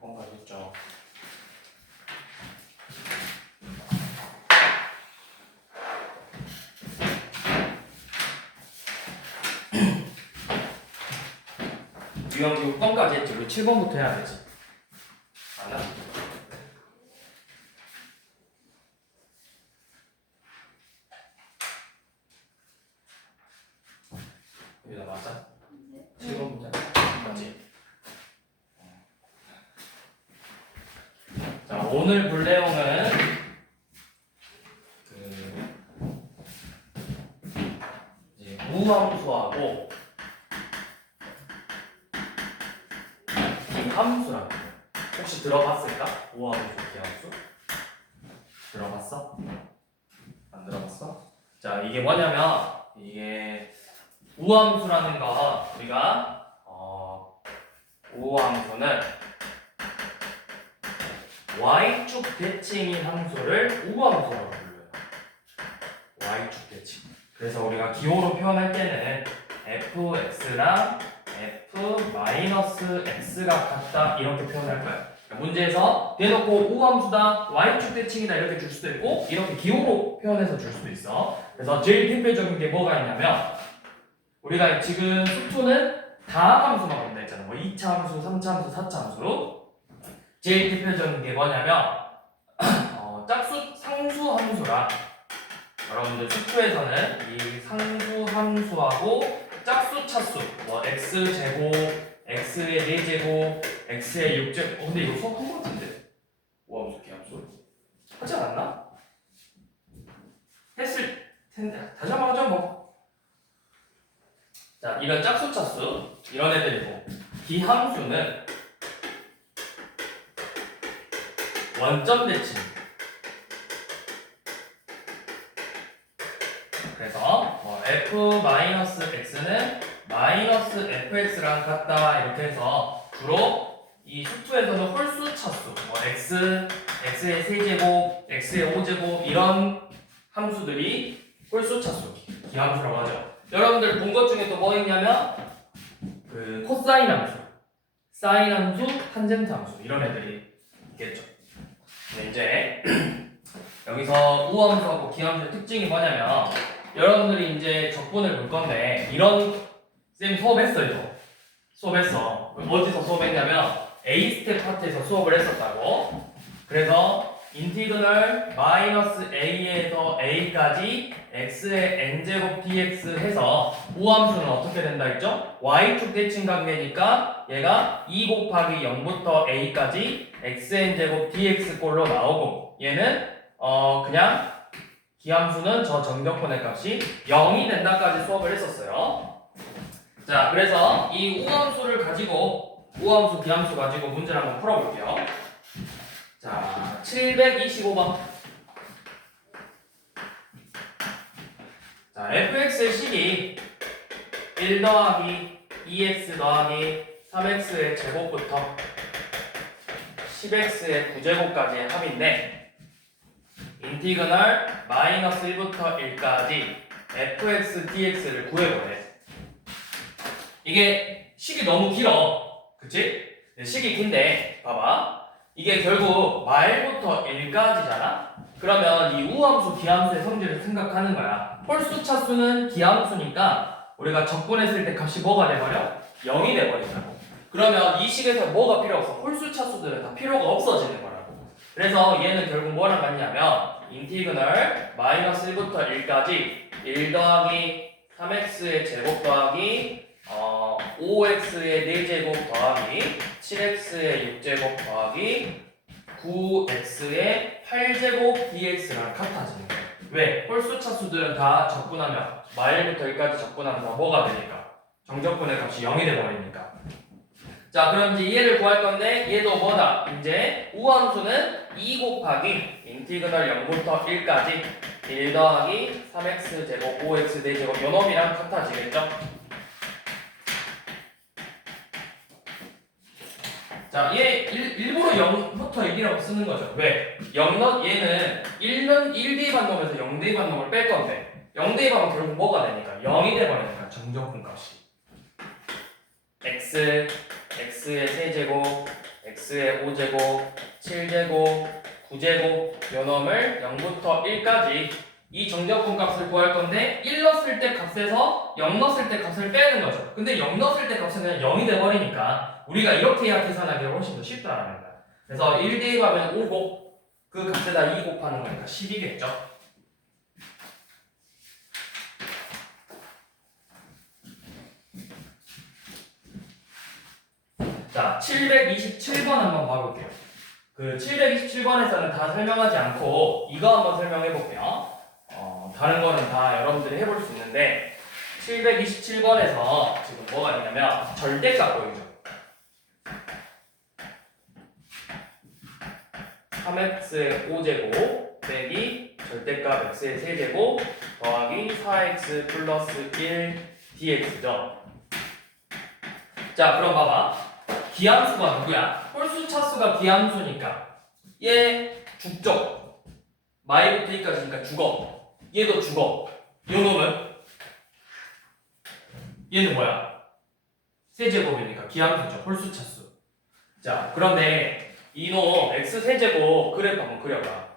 6번까지 했죠. 유형 6번까지 했지. 우리 7번부터 해야 되지. 맞나? 여기다 맞아? 7번부터 맞지? 자, 오늘 볼 내용은 이제 무함수하고 기함수라는 거. 혹시 들어봤을까? 무함수, 기함수? 들어봤어? 안 들어봤어? 자, 이게 뭐냐면 이게 우함수라는 거 우리가 우함수는 y축 대칭인 함수를 우함수라고 불러요. y축 대칭. 그래서 우리가 기호로 표현할 때는 fx랑 f-x가 같다 이렇게 표현할 거야. 문제에서 대놓고 우함수다, y축 대칭이다 이렇게 줄 수도 있고 이렇게 기호로 표현해서 줄 수도 있어. 그래서 제일 대표적인 게 뭐가 있냐면 우리가 지금 수투는 다 함수만 본다 했잖아. 뭐 2차 함수, 3차 함수, 4차 함수로. 제일 대표적인 게 뭐냐면 짝수 상수 함수랑 여러분들 수투에서는 이 상수 함수하고 짝수 차수 뭐 x제곱, x의 4제곱, x의 6제곱 근데 이거 수업 한거 같은데? 우함수, 기함수? 하지 않았나? 했을 텐데 다시 한번 하죠 뭐. 자, 이런 짝수 차수 이런 애들이고 기함수는 원점 대칭. 그래서 f-x는 -fx랑 같다 이렇게 해서 주로 이 수투에서는 홀수 차수 뭐 x의 세제곱, x의 5제곱 이런 함수들이 홀수 차수 기함수라고 하죠. 여러분들 본 것 중에 또 뭐 있냐면 그 코사인 함수, 사인 함수, 탄젠트 함수 이런 애들이 있겠죠. 근데 이제 여기서 우함수하고 기함수의 특징이 뭐냐면 여러분들이 이제 적분을 볼 건데 이런 쌤 수업했어요. 수업했어. 어디서 수업했냐면 A 스텝 파트에서 수업을 했었다고. 그래서 인티그널 -a에서 a까지 x의 n제곱 dx 해서 우함수는 어떻게 된다 했죠? y축 대칭 관계니까 얘가 2 곱하기 0부터 a까지 xn제곱 dx 꼴로 나오고 얘는 그냥 기함수는 저 정적분의 값이 0이 된다까지 수업을 했었어요. 자, 그래서 이 우함수를 가지고 우함수, 기함수 가지고 문제를 한번 풀어볼게요. 자, 725번. 자, fx의 식이 1 더하기 2x 더하기 3x의 제곱부터 10x의 9제곱까지의 합인데 인티그널 -1부터 1까지 fx dx를 구해보래. 이게 식이 너무 길어. 그치? 식이 긴데 봐봐. 이게 결국 말부터 1까지잖아? 그러면 이 우함수, 기함수의 성질을 생각하는 거야. 홀수 차수는 기함수니까 우리가 적분했을 때 값이 뭐가 돼버려? 0이 돼버린다고. 그러면 이 식에서 뭐가 필요 없어? 홀수 차수들은 다 필요가 없어지는 거라고. 그래서 얘는 결국 뭐랑 같냐면 인티그널 -1부터 1까지 1 더하기 3x의 제곱 더하기 5x의 4제곱 더하기 7x의 6제곱 더하기 9x의 8제곱 dx랑 같아지는 거예요. 왜? 홀수 차수들은 다 적분하면 -1부터 1까지 적분하면 다 뭐가 되니까? 정적분의 값이 0이 돼버리니까. 자, 그럼 이제 얘를 구할 건데 얘도 뭐다? 이제 우함수는 2 곱하기 인티그널 0부터 1까지 1 더하기 3x 제곱 5x 4제곱 요 놈이랑 같아지겠죠? 자, 얘 일부러 0부터 1이라고 쓰는 거죠. 왜? 얘는 1 대입한 놈에서 0 대입한 놈을 뺄 건데 0 대입하면 결국 뭐가 되니까? 0이 돼버리니까 정적분 값이 x의 세제곱 x의 5제곱, 7제곱, 9제곱 요 놈을 0부터 1까지 이 정적분 값을 구할 건데 1 넣었을 때 값에서 0 넣었을 때 값을 빼는 거죠. 근데 0 넣었을 때 값은 그냥 0이 돼버리니까 우리가 이렇게 해야 계산하기가 훨씬 더 쉽다라는 거야. 그래서 1 대입하면 5곱 그 값에다 2 곱하는 거니까 10이겠죠. 자, 727번 한번 봐볼게요. 그 727번에서는 다 설명하지 않고 이거 한번 설명해 볼게요. 다른 거는 다 여러분들이 해볼 수 있는데 727번에서 지금 뭐가 있냐면 절대값 보이죠. 3x의 5제곱 빼기 절대값 x의 세제곱 더하기 4x 플러스 1 dx죠. 자, 그럼 봐봐. 기함수가 누구야? 홀수 차수가 기함수니까 얘 죽죠. 마이부터 이까지니까 죽어. 얘도 죽어. 요 놈은 얘는 뭐야? 세제곱이니까 기함수죠. 홀수 차수. 자, 그런데 이놈 x 세제곱 그래프 한번 그려봐.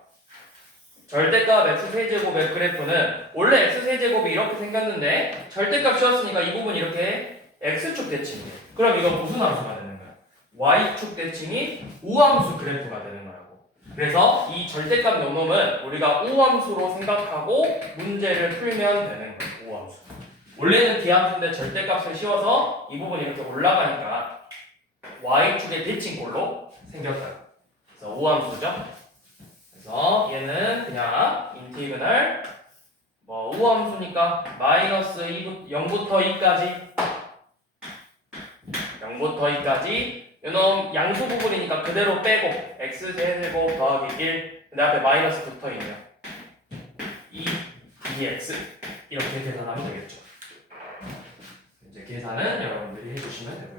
절대값 x 세제곱의 그래프는 원래 x 세제곱이 이렇게 생겼는데 절대값 씌웠으니까 이 부분 이렇게 x축 대칭이에요. 그럼 이건 무슨 함수가 되는 거야? y축 대칭이 우함수 그래프가 되는 거라고. 그래서 이 절대값 놈놈은 우리가 우함수로 생각하고 문제를 풀면 되는 거예요. 우함수. 원래는 기함수인데 절대값을 씌워서 이 부분이 이렇게 올라가니까 y축의 대칭꼴로 생겼어요. 그래서 우함수죠. 그래서 얘는 그냥 인티그널 우함수니까 마이너스 0부터 2까지 0부터 2까지 요놈 양수 부분이니까 그대로 빼고 x 세제곱 더하기 1 근데 앞에 마이너스 붙어있네요. 2 dx 이렇게 계산하면 되겠죠. 이제 계산은 여러분들이 해주시면 되고요.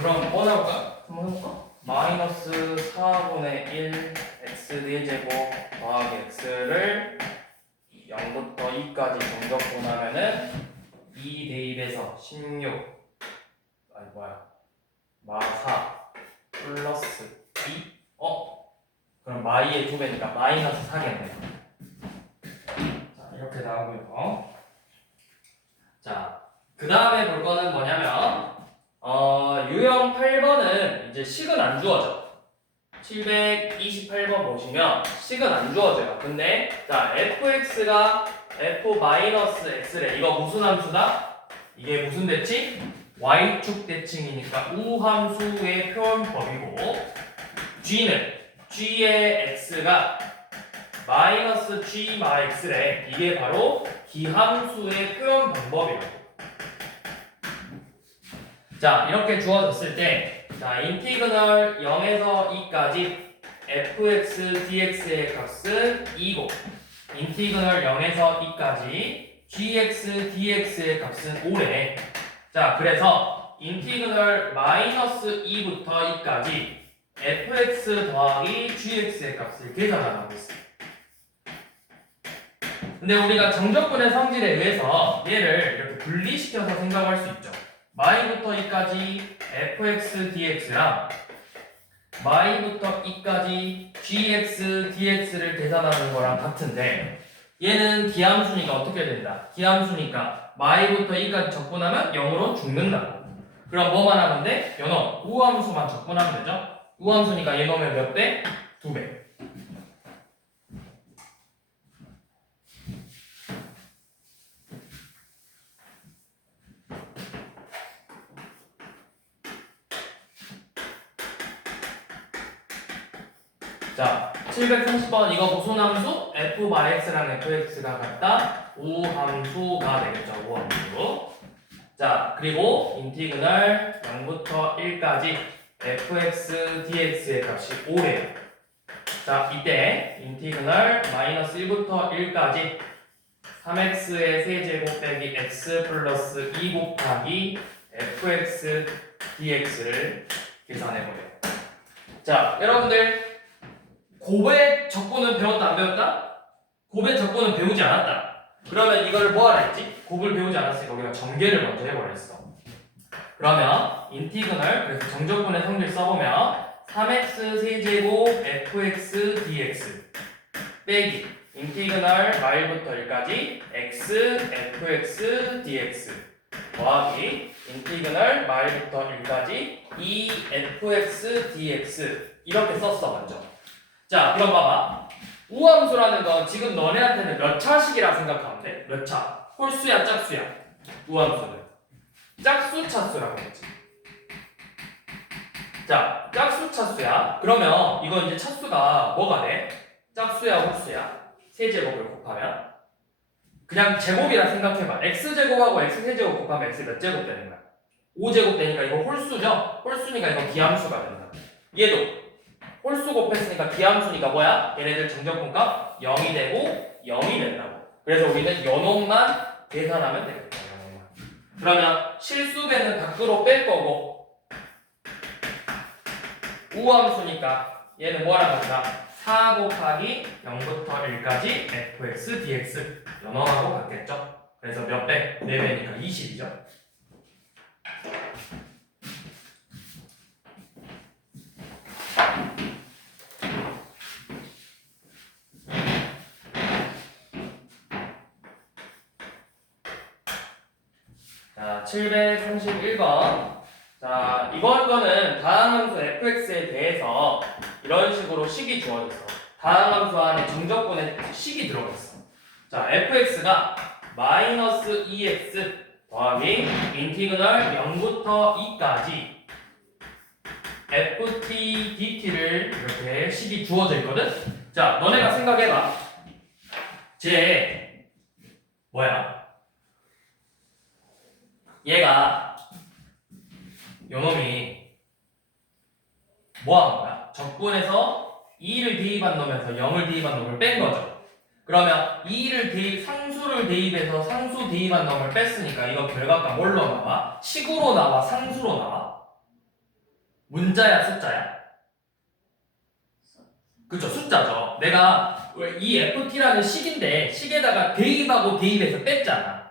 그럼 뭐 나올까? 한번 해볼까? 마이너스 4분의 1 x 4제곱 더하기 x를 0부터 2까지 정적분하면은 2 대입해서 16 아니 뭐야 마4 플러스 2 그럼 마이의 2배니까 마이너스 4겠네요. 자, 이렇게 나오고요. 자, 그 다음에 볼 거는 뭐냐면 유형 8번은 이제 식은 안 주어져. 728번 보시면 식은 안 주어져요. 근데 자 fx가 f-x래. 이거 무슨 함수다? 이게 무슨 대칭? y축 대칭이니까 우함수의 표현법이고 g는 g의 x가 마이너스 g 마 x래. 이게 바로 기함수의 표현 방법이라고. 자, 이렇게 주어졌을 때, 자, 인티그널 0에서 2까지 fx dx의 값은 2고, 인티그널 0에서 2까지 gx dx의 값은 5래. 자, 그래서 인티그널 마이너스 2부터 2까지 fx 더하기 gx의 값을 계산하고 있어요. 근데 우리가 정적분의 성질에 의해서 얘를 이렇게 분리시켜서 생각할 수 있죠. 마이부터 2까지 fx dx랑 마이부터 2까지 gx dx를 계산하는 거랑 같은데 얘는 기함수니까 어떻게 된다? 기함수니까 마이부터 2까지 적분하면 0으로 죽는다고. 그럼 뭐만 하면 돼? 요놈 우함수만 적분하면 되죠? 우함수니까 얘놈의 몇 배? 2배. 자, 730번 이거 무슨 함수? f/x랑 fx가 같다. 우함수가 되겠죠. 우함수. 자, 그리고 인티그널 0부터 1까지 fx dx의 값이 5래요. 자, 이때 인티그널 마이너스 1부터 1까지 3x의 세제곱 빼기 x 플러스 2 곱하기 fx dx를 계산해보래요. 자, 여러분들 곱의 적분은 배웠다 안 배웠다? 곱의 적분은 배우지 않았다. 그러면 이걸 뭐 하라 했지? 곱을 배우지 않았으니까 우리가 전개를 먼저 해버렸어. 그러면 인티그널, 그래서 정적분의 성질 써보면 3x 세제곱 fx dx 빼기 인티그널 마일부터 1까지 x fx dx 더하기 인티그널 마일부터 1까지 2 fx dx 이렇게 썼어 먼저. 자, 그럼 봐봐. 우함수라는 건 지금 너네한테는 몇 차식이라 생각하면 돼? 몇 차? 홀수야 짝수야? 우함수는 짝수 차수라고 했지. 자, 짝수 차수야. 그러면 이건 이제 차수가 뭐가 돼? 짝수야 홀수야? 세제곱을 곱하면 그냥 제곱이라 생각해봐. x제곱하고 x세제곱 곱하면 x 몇 제곱 되는 거야? 5제곱 되니까 이거 홀수죠? 홀수니까 이거 기함수가 된다. 얘도 홀수 곱했으니까 기함수니까 뭐야? 얘네들 정적분값 0이 되고 0이 된다고. 그래서 우리는 연놈만 계산하면 되겠다. 연놈만. 그러면 실수배는 밖으로 뺄 거고 우함수니까 얘는 뭐랑 같다? 4 곱하기 0부터 1까지 fx dx 연놈하고 같겠죠? 그래서 몇 배? 4배니까 20이죠? 자, 731번. 자, 이거는 다항함수 fx에 대해서 이런 식으로 식이 주어졌어. 다항함수 안에 정적분의 식이 들어갔어. 자, fx가 마이너스 2x 더하기 인티그널 0부터 2까지 ft dt를 이렇게 식이 주어져 있거든? 자, 너네가 생각해봐. 쟤 뭐야? 얘가 요놈이 뭐 하는 거야? 적분에서 2를 대입한 놈에서 0을 대입한 놈을 뺀 거죠. 그러면 2를 대입, 상수를 대입해서 상수 대입한 놈을 뺐으니까 이거 결과가 뭘로 나와? 식으로 나와? 상수로 나와? 문자야? 숫자야? 그쵸, 숫자죠. 내가 이 ft라는 식인데 식에다가 대입하고 대입해서 뺐잖아.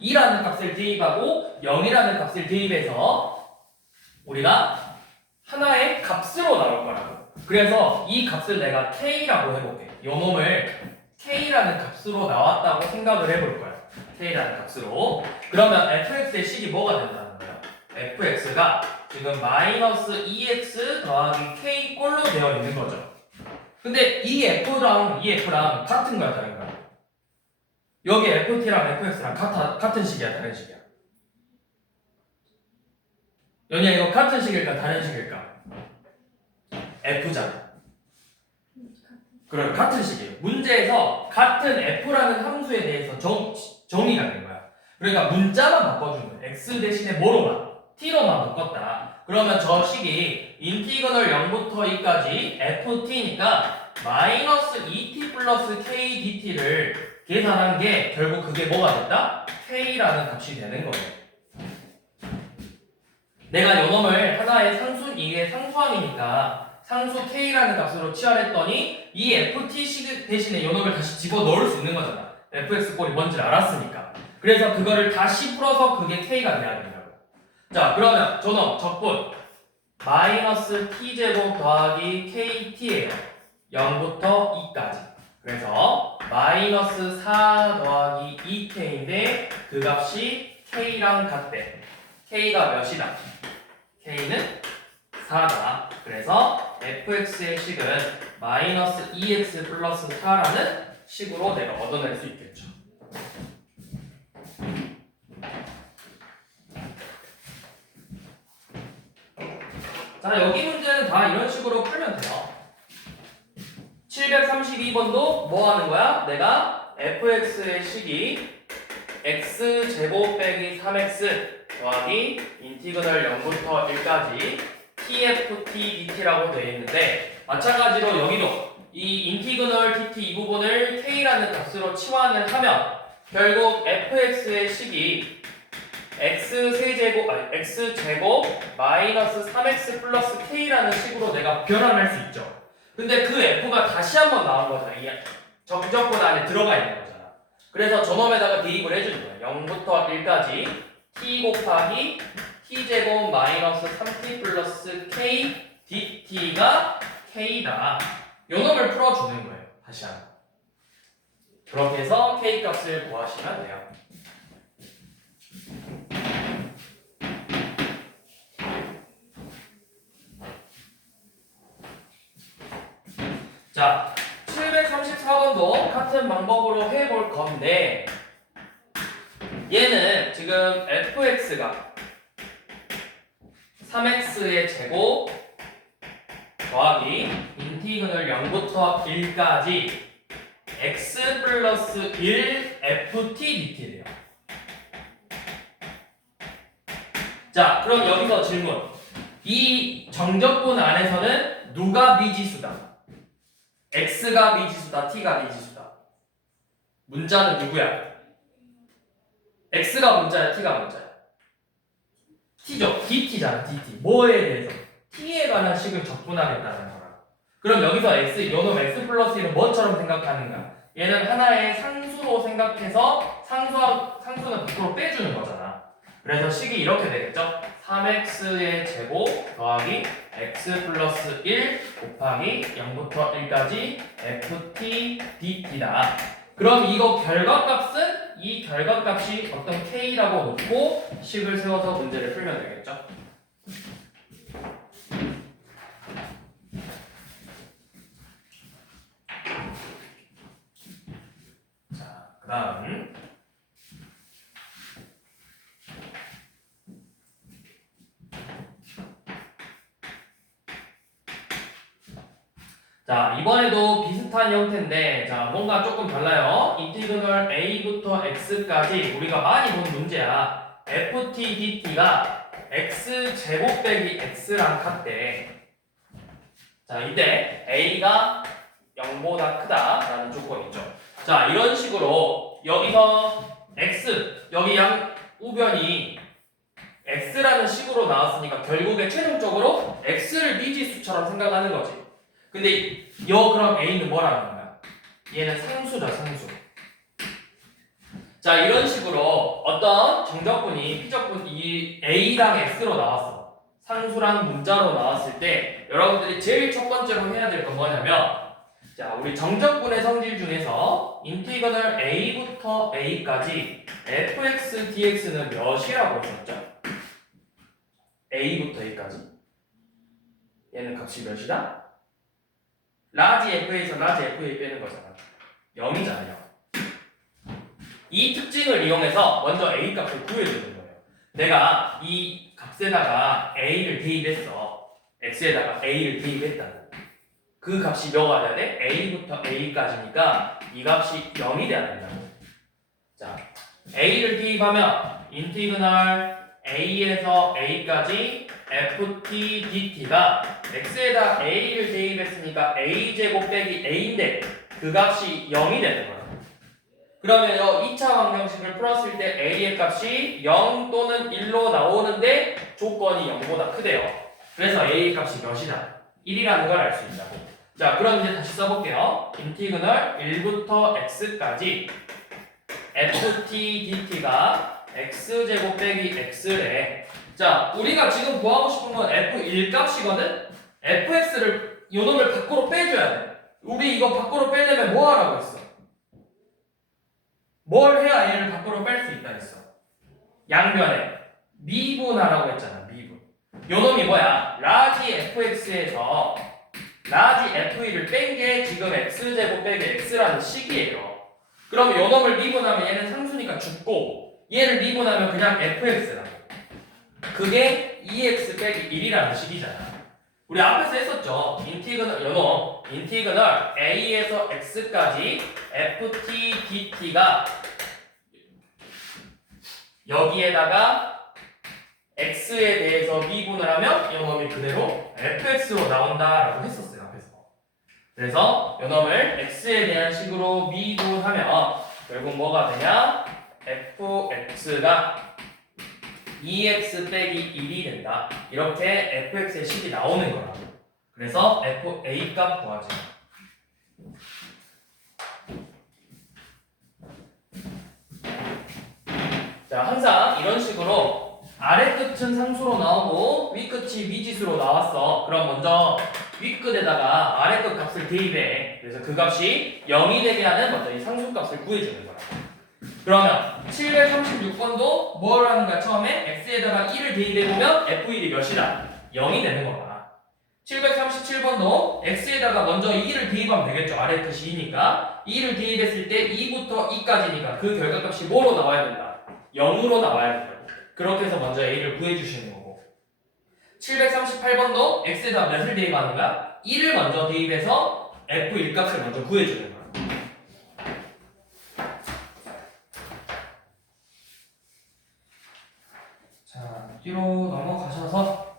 2라는 값을 대입하고 0이라는 값을 대입해서 우리가 하나의 값으로 나올 거라고. 그래서 이 값을 내가 k라고 해볼게. 요 놈을 k라는 값으로 나왔다고 생각을 해볼 거야. k라는 값으로. 그러면 fx의 식이 뭐가 된다는 거야? fx가 지금 마이너스 2x 더하기 k 꼴로 되어 있는 거죠. 근데 이 f랑 이 f랑 같은 거야, 다른 거야? 여기 ft랑 fx랑 같은 식이야, 다른 식이야? 연희야, 이거 같은 식일까, 다른 식일까? f잖아. 그럼 같은 식이에요. 문제에서 같은 f라는 함수에 대해서 정의가 된 거야. 그러니까 문자만 바꿔준 거야. x 대신에 뭐로만? t로만 바꿨다. 그러면 저 식이 인티그널 0부터 2까지 ft니까 마이너스 2t 플러스 k dt를 계산한 게 결국 그게 뭐가 됐다? k라는 값이 되는 거예요. 내가 요놈을 하나의 상수 2의 상수항이니까 상수 k라는 값으로 치환했더니 이 ft 대신에 요놈을 다시 집어넣을 수 있는 거잖아. fx 꼴이 뭔지 알았으니까. 그래서 그거를 다시 풀어서 그게 k가 돼야 된다고. 자, 그러면 저놈 적분 마이너스 t제곱 더하기 kt예요. 0부터 2까지. 그래서 마이너스 4 더하기 2k인데 그 값이 k랑 같대. k가 몇이다? k는 4다. 그래서 fx의 식은 마이너스 2x 플러스 4라는 식으로 내가 얻어낼 수 있겠죠. 자, 여기 문제는 다 이런 식으로 풀면 돼요. 732번도 뭐 하는 거야? 내가 fx의 식이 x제곱 빼기 3x 더하기 인티그널 0부터 1까지 tft dt라고 되어 있는데 마찬가지로 여기도 이 인티그널 dt 이 부분을 k라는 값으로 치환을 하면 결국 fx의 식이 x제곱 마이너스 3x 플러스 k라는 식으로 내가 변환할 수 있죠. 근데 그 f가 다시 한번 나온 거잖아. 이 정적분 안에 들어가 있는 거잖아. 그래서 저놈에다가 대입을 해주는 거야. 0부터 1까지 t 곱하기 t제곱 마이너스 3t 플러스 k dt가 k다. 요 놈을 풀어주는 거예요. 다시 한번. 그렇게 해서 k 값을 구하시면 돼요. 자, 734번도 같은 방법으로 해볼 건데 얘는 지금 fx가 3x의 제곱 더하기 인티그널 0부터 1까지 x 플러스 1 ft dt래요. 자, 그럼 여기서 질문. 이 정적분 안에서는 누가 미지수다? x가 미지수다, t가 미지수다. 문자는 누구야? x가 문자야, t가 문자야? t죠. dt잖아, dt. 뭐에 대해서? t에 관한 식을 적분하겠다는 거라. 그럼 여기서 요놈 x 플러스 1은 뭐처럼 생각하는가? 얘는 하나의 상수로 생각해서 상수는 밖으로 빼주는 거잖아. 그래서 식이 이렇게 되겠죠? 3x의 제곱 더하기 x 플러스 1 곱하기 0부터 1까지 ft dt다. 그럼 이거 결과값은 이 결과값이 어떤 k라고 놓고 식을 세워서 문제를 풀면 되겠죠? 자, 그 다음 자, 이번에도 비슷한 형태인데 자, 뭔가 조금 달라요. 인티그널 a부터 x까지 우리가 많이 본 문제야. ft dt가 x제곱 빼기 x랑 같대. 자, 이때 a가 0보다 크다라는 조건이죠. 자, 이런 식으로 여기서 x, 여기 양 우변이 x라는 식으로 나왔으니까 결국에 최종적으로 x를 미지수처럼 생각하는 거지. 근데 그럼 a는 뭐라는 거야? 얘는 상수죠, 상수. 자, 이런 식으로 어떤 정적분이 피적분 이 a랑 x로 나왔어. 상수랑 문자로 나왔을 때 여러분들이 제일 첫 번째로 해야 될 건 뭐냐면 자, 우리 정적분의 성질 중에서 인티그널 a부터 a까지 fx dx는 몇이라고 했었죠? a부터 a까지 얘는 값이 몇이다? 라지 f에서 라지 fa 빼는 거잖아. 0이잖아요. 이 특징을 이용해서 먼저 a 값을 구해주는 거예요. 내가 이 값에다가 a를 대입했어. x에다가 a를 대입했다고. 그 값이 뭐가 돼야 돼? a부터 a까지니까 이 값이 0이 돼야 된다고. 자, a를 대입하면 인티그널 a에서 a까지 ft dt가 x에다 a를 대입했으니까 a제곱 빼기 a인데 그 값이 0이 되는 거야. 그러면 2차 방정식을 풀었을 때 a의 값이 0 또는 1로 나오는데 조건이 0보다 크대요. 그래서 a의 값이 몇이다? 1이라는 걸 알 수 있다고. 자, 그럼 이제 다시 써볼게요. 인티그널 1부터 x까지 ft dt가 x제곱 빼기 x래. 자, 우리가 지금 구하고 싶은 건 f1 값이거든? fx를 요놈을 밖으로 빼줘야 돼. 우리 이거 밖으로 빼려면 뭐 하라고 했어? 뭘 해야 얘를 밖으로 뺄 수 있다 했어? 양변에 미분하라고 했잖아. 미분. 요놈이 뭐야? 라지 fx에서 라지 f1을 뺀 게 지금 x제곱 빼기 x라는 식이에요. 그럼 요놈을 미분하면 얘는 상수니까 죽고 얘를 미분하면 그냥 fx라고. 그게 2x 빼기 1이라는 식이잖아. 우리 앞에서 했었죠. 인티그널 a에서 x까지 ft dt가 여기에다가 x에 대해서 미분을 하면 요놈이 그대로 fx로 나온다라고 했었어요. 앞에서. 그래서 요놈을 x에 대한 식으로 미분하면 결국 뭐가 되냐? fx가 2x 빼기 1이 된다. 이렇게 fx의 식이 나오는 거야. 그래서 fa 값 구하지. 자, 항상 이런 식으로 아래 끝은 상수로 나오고 위 끝이 미지수로 나왔어. 그럼 먼저 위 끝에다가 아래 끝 값을 대입해. 그래서 그 값이 0이 되게 하는 먼저 이 상수 값을 구해주는 거야. 그러면 736번도 뭘 하는 거야? 처음에 x에다가 1을 대입해보면 f1이 몇이다? 0이 되는 거야. 737번도 x에다가 먼저 2를 대입하면 되겠죠. 아래 끝이 2니까 2를 대입했을 때 2부터 2까지니까 그 결과값이 뭐로 나와야 된다? 0으로 나와야 된다. 그렇게 해서 먼저 a를 구해주시는 거고 738번도 x에다가 몇을 대입하는 거야? 1을 먼저 대입해서 f1 값을 먼저 구해주는 거야. 자, 뒤로 넘어가셔서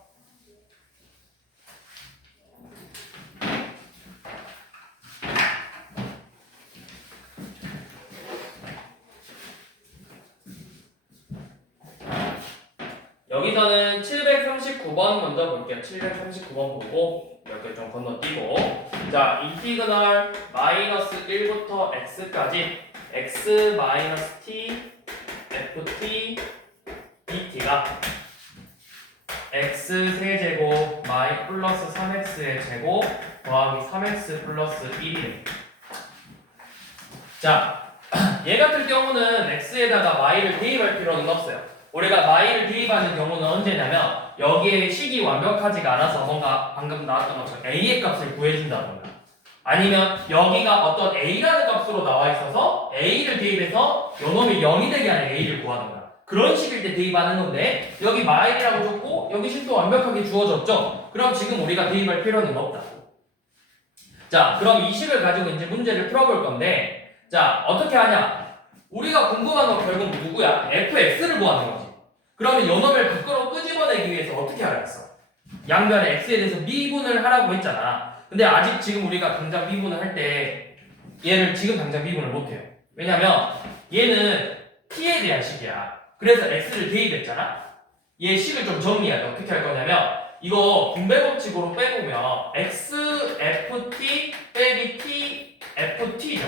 여기서는 739번 먼저 볼게요. 739번 보고 몇 개 좀 건너뛰고 자, 인티그널 마이너스 1부터 x까지 x 마이너스 t ft dt가 x 세제곱 마이 플러스 3x의 제곱 더하기 3x 플러스 1이래. 자, 얘 같은 경우는 x에다가 y를 대입할 필요는 없어요. 우리가 y를 대입하는 경우는 언제냐면 여기에 식이 완벽하지가 않아서 뭔가 방금 나왔던 것처럼 a의 값을 구해준다던가 아니면 여기가 어떤 a라는 값으로 나와 있어서 a를 대입해서 요놈이 0이 되게 하는 a를 구하던가 그런 식일 때 대입하는 건데 여기 y라고 줬고 여기 식도 완벽하게 주어졌죠? 그럼 지금 우리가 대입할 필요는 없다. 자, 그럼 이 식을 가지고 이제 문제를 풀어볼 건데 자, 어떻게 하냐? 우리가 궁금한 건 결국 누구야? fx를 구하는 거지. 그러면 요놈을 밖으로 끄집어내기 위해서 어떻게 하랬어? 양변에 x에 대해서 미분을 하라고 했잖아. 근데 아직 지금 우리가 당장 미분을 할 때 얘를 지금 당장 미분을 못해요. 왜냐면 얘는 t에 대한 식이야. 그래서 x를 대입했잖아. 얘 식을 좀 정리해야 돼. 어떻게 할 거냐면 이거 분배 법칙으로 빼보면 x ft 빼기 t ft죠.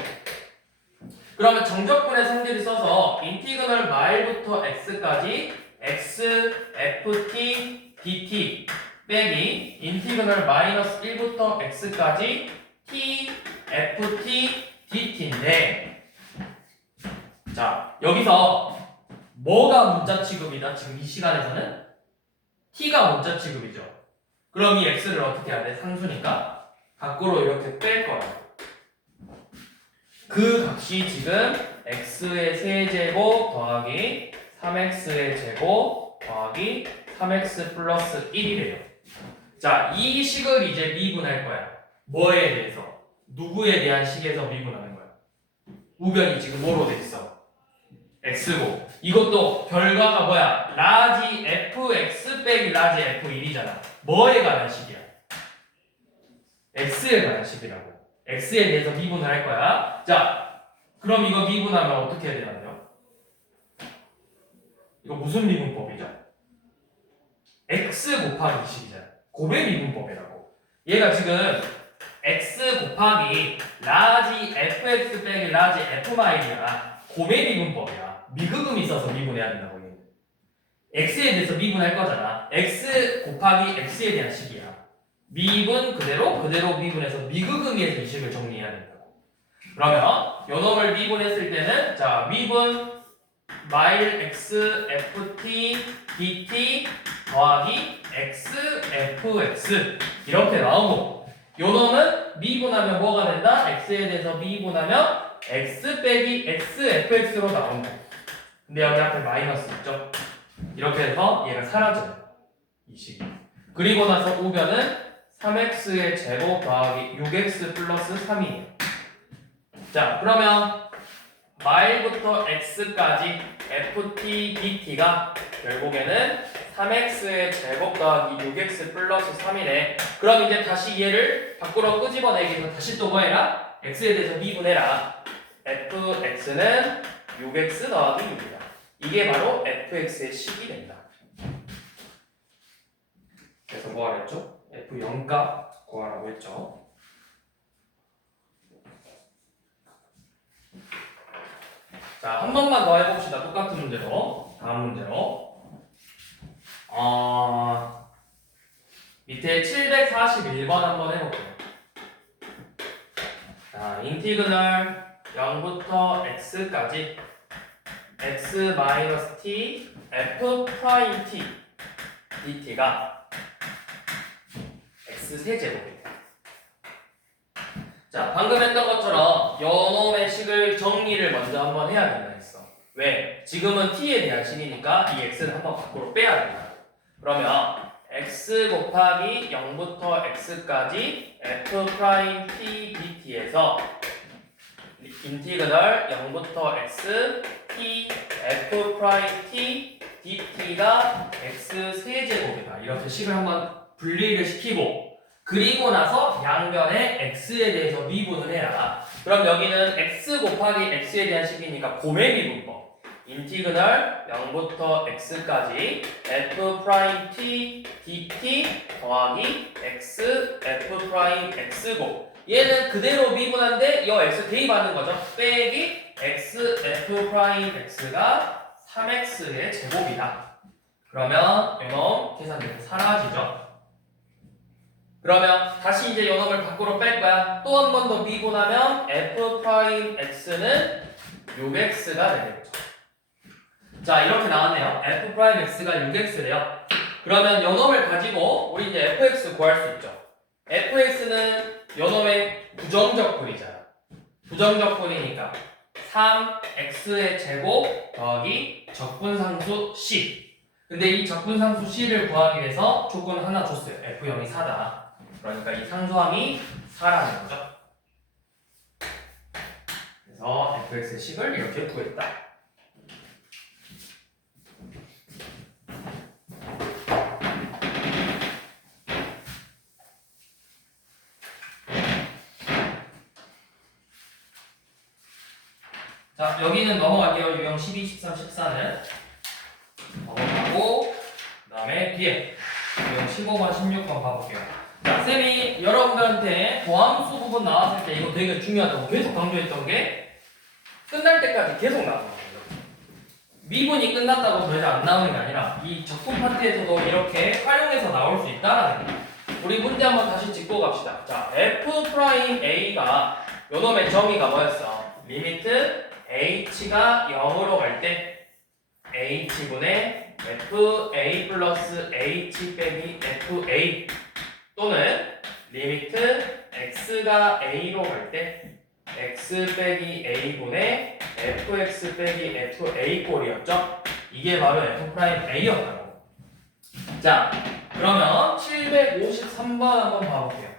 그러면 정적분의 성질을 써서 인티그널 마일부터 x까지 x ft dt 빼기 인티그널 마이너스 1부터 x까지 t ft dt인데 자, 여기서 뭐가 문자 취급이다? 지금 이 시간에서는 t가 문자 취급이죠. 그럼 이 x를 어떻게 해야 돼? 상수니까 밖으로 이렇게 뺄 거야. 그 값이 지금 x의 세제곱 더하기 3x의 제곱 더하기 3x 플러스 1이래요. 자, 이 식을 이제 미분할 거야. 뭐에 대해서? 누구에 대한 식에서 미분하는 거야? 우변이 지금 뭐로 돼 있어? x고 이것도 결과가 뭐야? 라지 fx 빼기 라지 f1이잖아. 뭐에 관한 식이야? x에 관한 식이라고. x에 대해서 미분을 할 거야. 자, 그럼 이거 미분하면 어떻게 해야 되나요? 이거 무슨 미분법이죠? x 곱하기 식이잖아. 고배 미분법이라고. 얘가 지금 x 곱하기 라지 fx 빼기 라지 f마이야. 고배 미분법이야. 미극음이 있어서 미분해야 된다고. x에 대해서 미분할 거잖아. x 곱하기 x에 대한 식이야. 미분 그대로 미분해서 미극음의 식을 정리해야 된다고. 그러면 요놈을 미분했을 때는 자, 미분 마일 x ft dt 더하기 x fx 이렇게 나오고 요놈은 미분하면 뭐가 된다? x에 대해서 미분하면 x 빼기 x fx로 나온다. 근데 여기 앞에 마이너스 있죠? 이렇게 해서 얘가 사라져요. 이 식이. 그리고 나서 우변은 3x의 제곱 더하기 6x 플러스 3이에요. 자, 그러면 마일부터 x까지 ft dt가 결국에는 3x의 제곱 더하기 6x 플러스 3이네. 그럼 이제 다시 얘를 밖으로 끄집어내기 위해서 다시 또 뭐 해라? x에 대해서 미분해라. fx는 6x 더하기 6이다. 이게 바로 fx의 식이 된다. 그래서 뭐하라 했죠? F0값 구하라고 했죠. 자, 한 번만 더 해봅시다. 똑같은 문제로. 다음 문제로. 밑에 741번 한번 해볼게요. 자, 인티그널 0부터 x까지 x-t f'(t) dt가 x 세제곱입니다. 자, 방금 했던 것처럼 요놈의 식을 정리를 먼저 한번 해야 된다 했어. 왜? 지금은 t에 대한 식이니까 이 x를 한번 밖으로 빼야 된다. 그러면 x 곱하기 0부터 x까지 f'(t) dt에서 인티그널 0부터 x t f'(t) dt가 x 세제곱이다. 이렇게 식을 한번 분리를 시키고 그리고 나서 양변에 x에 대해서 미분을 해라. 그럼 여기는 x 곱하기 x에 대한 식이니까 고매 미분법. 인티그널 0부터 x까지 f'(t) dt 더하기 x f'(x고 얘는 그대로 미분한데 이 x 대입하는 거죠. 빼기 x f'(x가 3x의 제곱이다. 그러면 요놈 계산되고 사라지죠. 그러면 다시 이제 요놈을 밖으로 뺄 거야. 또 한 번 더 미분하면 f'x는 6x가 되겠죠. 자, 이렇게 나왔네요. f'x가 6x래요. 그러면 요놈을 가지고 우리 이제 fx 구할 수 있죠. fx는 요놈의 부정적분이잖아. 부정적분이니까 3x의 제곱 더하기 적분상수 c. 근데 이 적분상수 c를 구하기 위해서 조건 하나 줬어요. f0이 4다. 그러니까 이 상수함이 4라는 거죠. 그래서 fx의 식을 이렇게 구했다. 자, 여기는 넘어갈게요. 유형 12, 13, 14는 넘어가고 그 다음에 뒤에 유형 15번, 16번 봐볼게요. 자, 쌤이 여러분들한테 도함수 부분 나왔을 때 이거 되게 중요하다고 계속 강조했던 게 끝날 때까지 계속 나오는 거예요. 미분이 끝났다고 더 이상 안 나오는 게 아니라 이 적분 파트에서도 이렇게 활용해서 나올 수 있다라는 거예요. 우리 문제 한번 다시 짚고 갑시다. 자, f'A가 요놈의 정의가 뭐였어? 리미트 h가 0으로 갈 때 h분의 fa 플러스 h 빼기 fa 또는 리미트 x가 a로 갈 때 x 빼기 a분의 fx 빼기 fa 꼴이었죠? 이게 바로 f'A였다고. 자, 그러면 753번 한번 봐볼게요.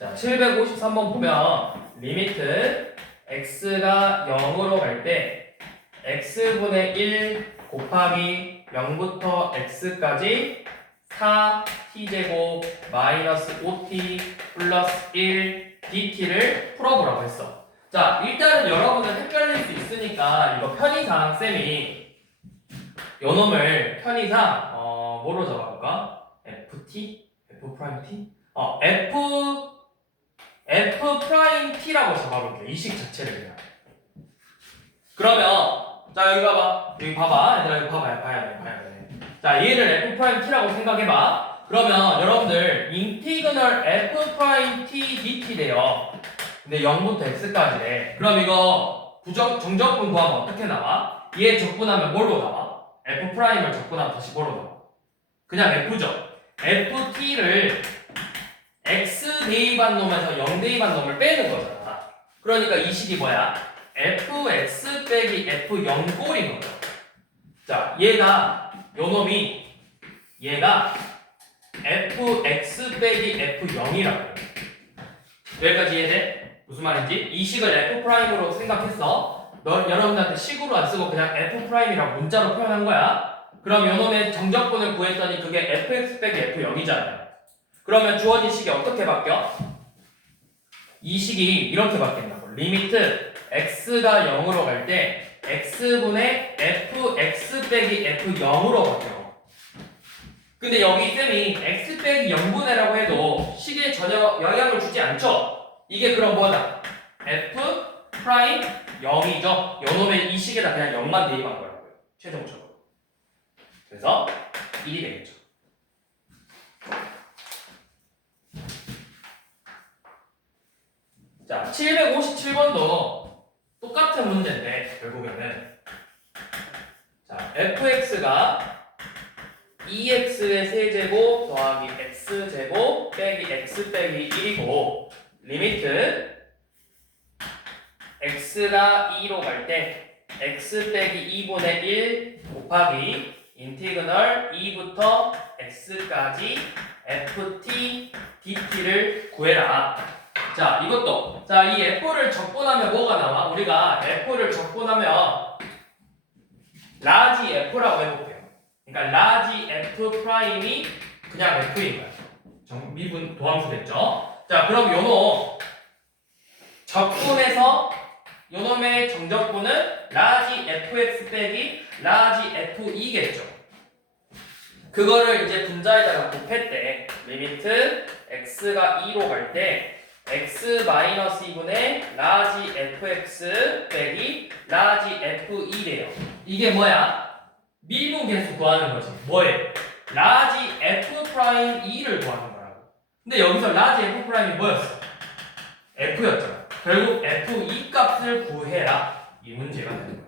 자, 753번 보면 리미트 x가 0으로 갈 때 x분의 1 곱하기 0부터 x까지 4t제곱 마이너스 5t 플러스 1 dt를 풀어보라고 했어. 자, 일단은 여러분은 헷갈릴 수 있으니까 이거 편의상 쌤이 요놈을 편의상 뭐로 잡아볼까? ft? f't? f't라고 잡아볼게요. 이 식 자체를 그냥. 그러면 자, 여기 봐봐. 여기 봐봐. 얘들아, 여기 봐봐. 봐야 돼. 자, 얘를 f't라고 생각해봐. 그러면 여러분들 인티그널 f't dt 돼요. 근데 0부터 x까지래. 그럼 이거 정적분 구하면 어떻게 나와? 얘 적분하면 뭘로 나와? f'을 적분하면 다시 뭘로 나와? 그냥 f죠. ft를 x 대입한 놈에서 0 대입한 놈을 빼는 거잖아. 그러니까 이 식이 뭐야? fx 빼기 f0 꼴인 거죠. 자, 얘가 요놈이 얘가 fx 빼기 f0이라고. 여기까지 이해돼? 무슨 말인지? 이 식을 f'으로 생각했어. 여러분들한테 식으로 안 쓰고 그냥 f'이라고 문자로 표현한 거야. 그럼 요놈의 정적분을 구했더니 그게 fx 빼기 f0이잖아요. 그러면 주어진 식이 어떻게 바뀌어? 이 식이 이렇게 바뀐다고. 리미트 x가 0으로 갈 때 x분의 fx 빼기 f0으로 바뀌어. 근데 여기 쌤이 x 빼기 0분의라고 해도 식에 전혀 영향을 주지 않죠? 이게 그럼 뭐다? f 프라임 0이죠? 요놈의 이 식에다 그냥 0만 대입한 거라고요. 최종적으로. 그래서 1이 되겠죠. 자, 757번도 똑같은 문제인데 결국에는 자, fx가 2x의 세제곱 더하기 x제곱 빼기 x 빼기 1이고 리미트 x가 2로 갈 때 x 빼기 2분의 1 곱하기 인티그널 2부터 x까지 ft dt를 구해라. 자, 이것도 자, 이 f를 적분하면 뭐가 나와? 우리가 f를 적분하면 라지 f라고 해볼게요. 그러니까 라지 f 프라임이 그냥 f인 거야. 미분 도함수 됐죠? 자, 그럼 요놈 적분해서 요놈의 정적분은 라지 fx 빼기 라지 f2겠죠. 그거를 이제 분자에다가 곱했대. 리미트 x가 2로 갈 때 x-2분의 라지 fx 빼기 라지 f2래요. 이게 뭐야? 미분 계수 구하는 거지. 뭐에? 라지 f 프라임 2를 구하는 거라고. 근데 여기서 라지 f 프라임이 뭐였어? f였잖아. 결국 f2 값을 구해라. 이 문제가 되는 거예요.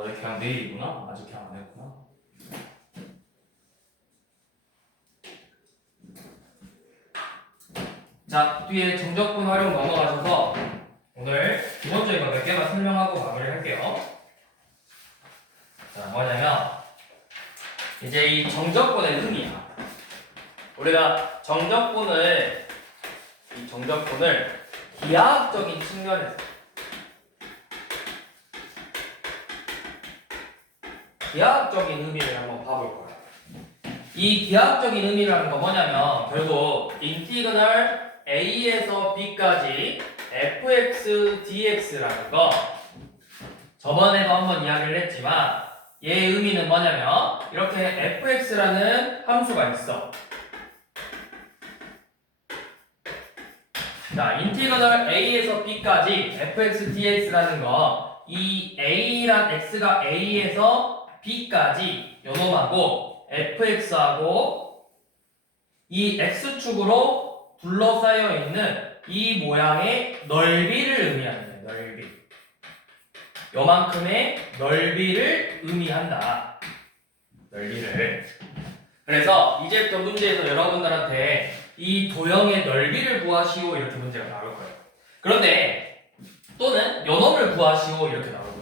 너네 그냥 내일이구나? 아직 그냥 안 했구나. 자, 뒤에 정적분 활용 넘어가셔서 오늘 기본적인 거 몇 개만 설명하고 마무리를 할게요. 자, 뭐냐면 이제 이 정적분의 의미야. 우리가 정적분을 기하학적인 측면에서 기하학적인 의미를 한번 봐볼 거야. 이 기하학적인 의미라는 거 뭐냐면 결국 인티그널 a에서 b까지 fx dx라는 거 저번에도 한번 이야기를 했지만 얘의 의미는 뭐냐면 이렇게 fx라는 함수가 있어. 자, 인티그널 a에서 b까지 fx dx라는 거 이 a란 x가 a에서 b까지 요놈하고 fx하고 이 x축으로 둘러싸여 있는 이 모양의 넓이를 의미하는 거예요. 넓이. 요만큼의 넓이를 의미한다. 넓이를. 그래서 이제부터 문제에서 여러분들한테 이 도형의 넓이를 구하시오 이렇게 문제가 나올 거예요. 그런데 또는 요놈을 구하시오 이렇게 나올 거예요.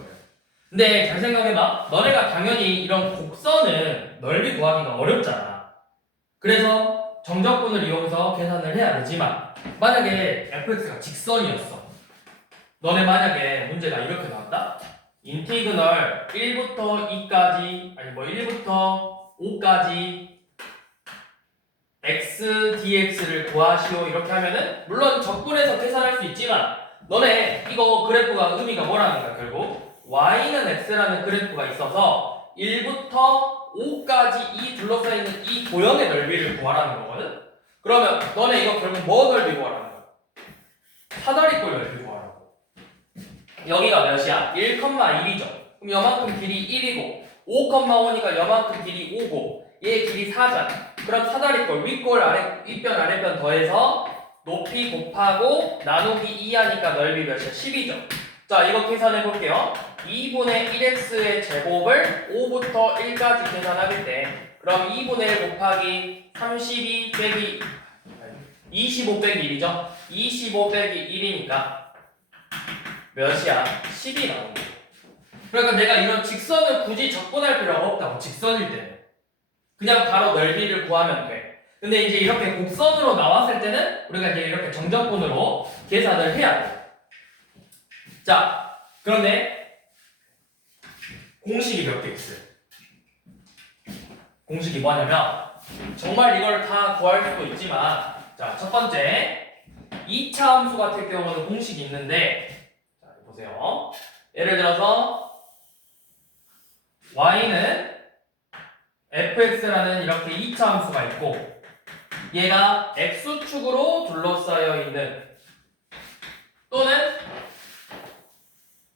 근데 잘 생각해봐. 너네가 당연히 이런 곡선은 넓이 구하기가 어렵잖아. 그래서 정적분을 이용해서 계산을 해야 되지만 만약에 fx가 직선이었어. 너네 만약에 문제가 이렇게 나왔다. 인티그널 1부터 2까지 아니 1부터 5까지 x dx를 구하시오 이렇게 하면은 물론 적분해서 계산할 수 있지만 너네 이거 그래프가 의미가 뭐라는 거야 결국 y는 x라는 그래프가 있어서 1부터 5까지 이 둘러싸이는 이 도형의 넓이를 구하라는 거거든. 그러면 너네 이거 결국 뭐 넓이 구하라는 거야? 사다리꼴 넓이 구하라고. 여기가 몇이야? 1,1이죠. 그럼 요만큼 길이 1이고 5,5니까 요만큼 길이 5고 얘 길이 4잖아. 그럼 사다리꼴 윗꼴 아래 윗변 아래변 더해서 높이 곱하고 나누기 2 하니까 넓이 몇이야? 10이죠. 자, 이거 계산해 볼게요. 2분의 1x의 제곱을 5부터 1까지 계산하겠대. 그럼 2분의 1 곱하기 32 빼기 25 빼기 1이죠. 25 빼기 1이니까 몇이야? 10이 나오는 거야. 그러니까 내가 이런 직선을 굳이 적분할 필요가 없다고. 직선일 때는 그냥 바로 넓이를 구하면 돼. 근데 이제 이렇게 곡선으로 나왔을 때는 우리가 이제 이렇게 정적분으로 계산을 해야 돼. 자, 그런데 공식이 몇 개 있어요. 공식이 뭐냐면 정말 이걸 다 구할 수도 있지만, 자, 첫 번째 2차 함수 같은 경우는 공식이 있는데, 자, 보세요. 예를 들어서 y는 fx라는 이렇게 2차 함수가 있고, 얘가 x축으로 둘러싸여 있는, 또는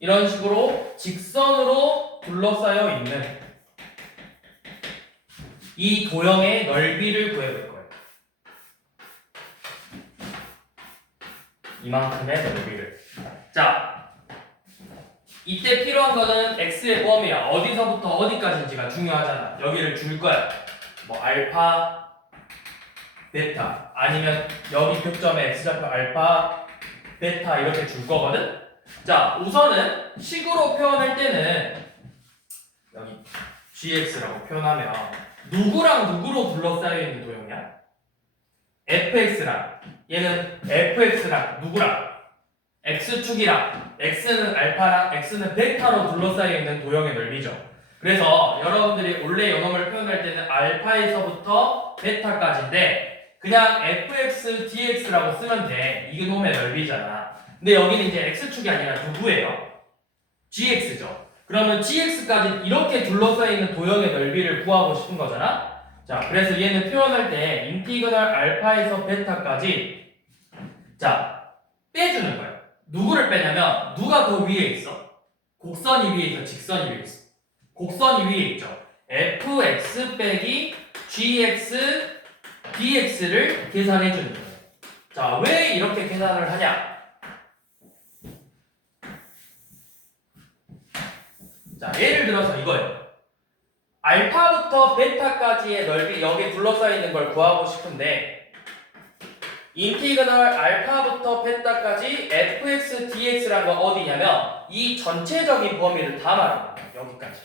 이런 식으로 직선으로 둘러싸여 있는 이 도형의 넓이를 구해볼 거예요. 이만큼의 넓이를. 자, 이때 필요한 거는 x의 범위야. 어디서부터 어디까지인지가 중요하잖아. 여기를 줄 거야. 뭐 알파, 베타, 아니면 여기 교점에 x좌표 알파, 베타 이렇게 줄 거거든. 자, 우선은 식으로 표현할 때는 여기 gx라고 표현하면 누구랑 누구로 둘러싸여 있는 도형이야? fx랑, 얘는 fx랑 누구랑? x축이랑, x는 알파랑 x는 베타로 둘러싸여 있는 도형의 넓이죠. 그래서 여러분들이 원래 요놈을 표현할 때는 알파에서부터 베타까지인데 그냥 fx dx라고 쓰면 돼. 이게 놈의 넓이잖아. 근데 여기는 이제 x축이 아니라 누구예요? gx죠. 그러면 gx까지 이렇게 둘러싸여 있는 도형의 넓이를 구하고 싶은 거잖아. 자, 그래서 얘는 표현할 때 인티그널 알파에서 베타까지, 자, 빼주는 거예요. 누구를 빼냐면 누가 더 위에 있어? 곡선이 위에 있어, 직선이 위에 있어? 곡선이 위에 있죠. fx 빼기 gx dx를 계산해 주는 거예요. 자, 왜 이렇게 계산을 하냐? 자, 예를 들어서 이거예요. 알파부터 베타까지의 넓이, 여기 둘러싸여 있는 걸 구하고 싶은데 인티그널 알파부터 베타까지 fx dx라는 건 어디냐면 이 전체적인 범위를 다 말합니다. 여기까지.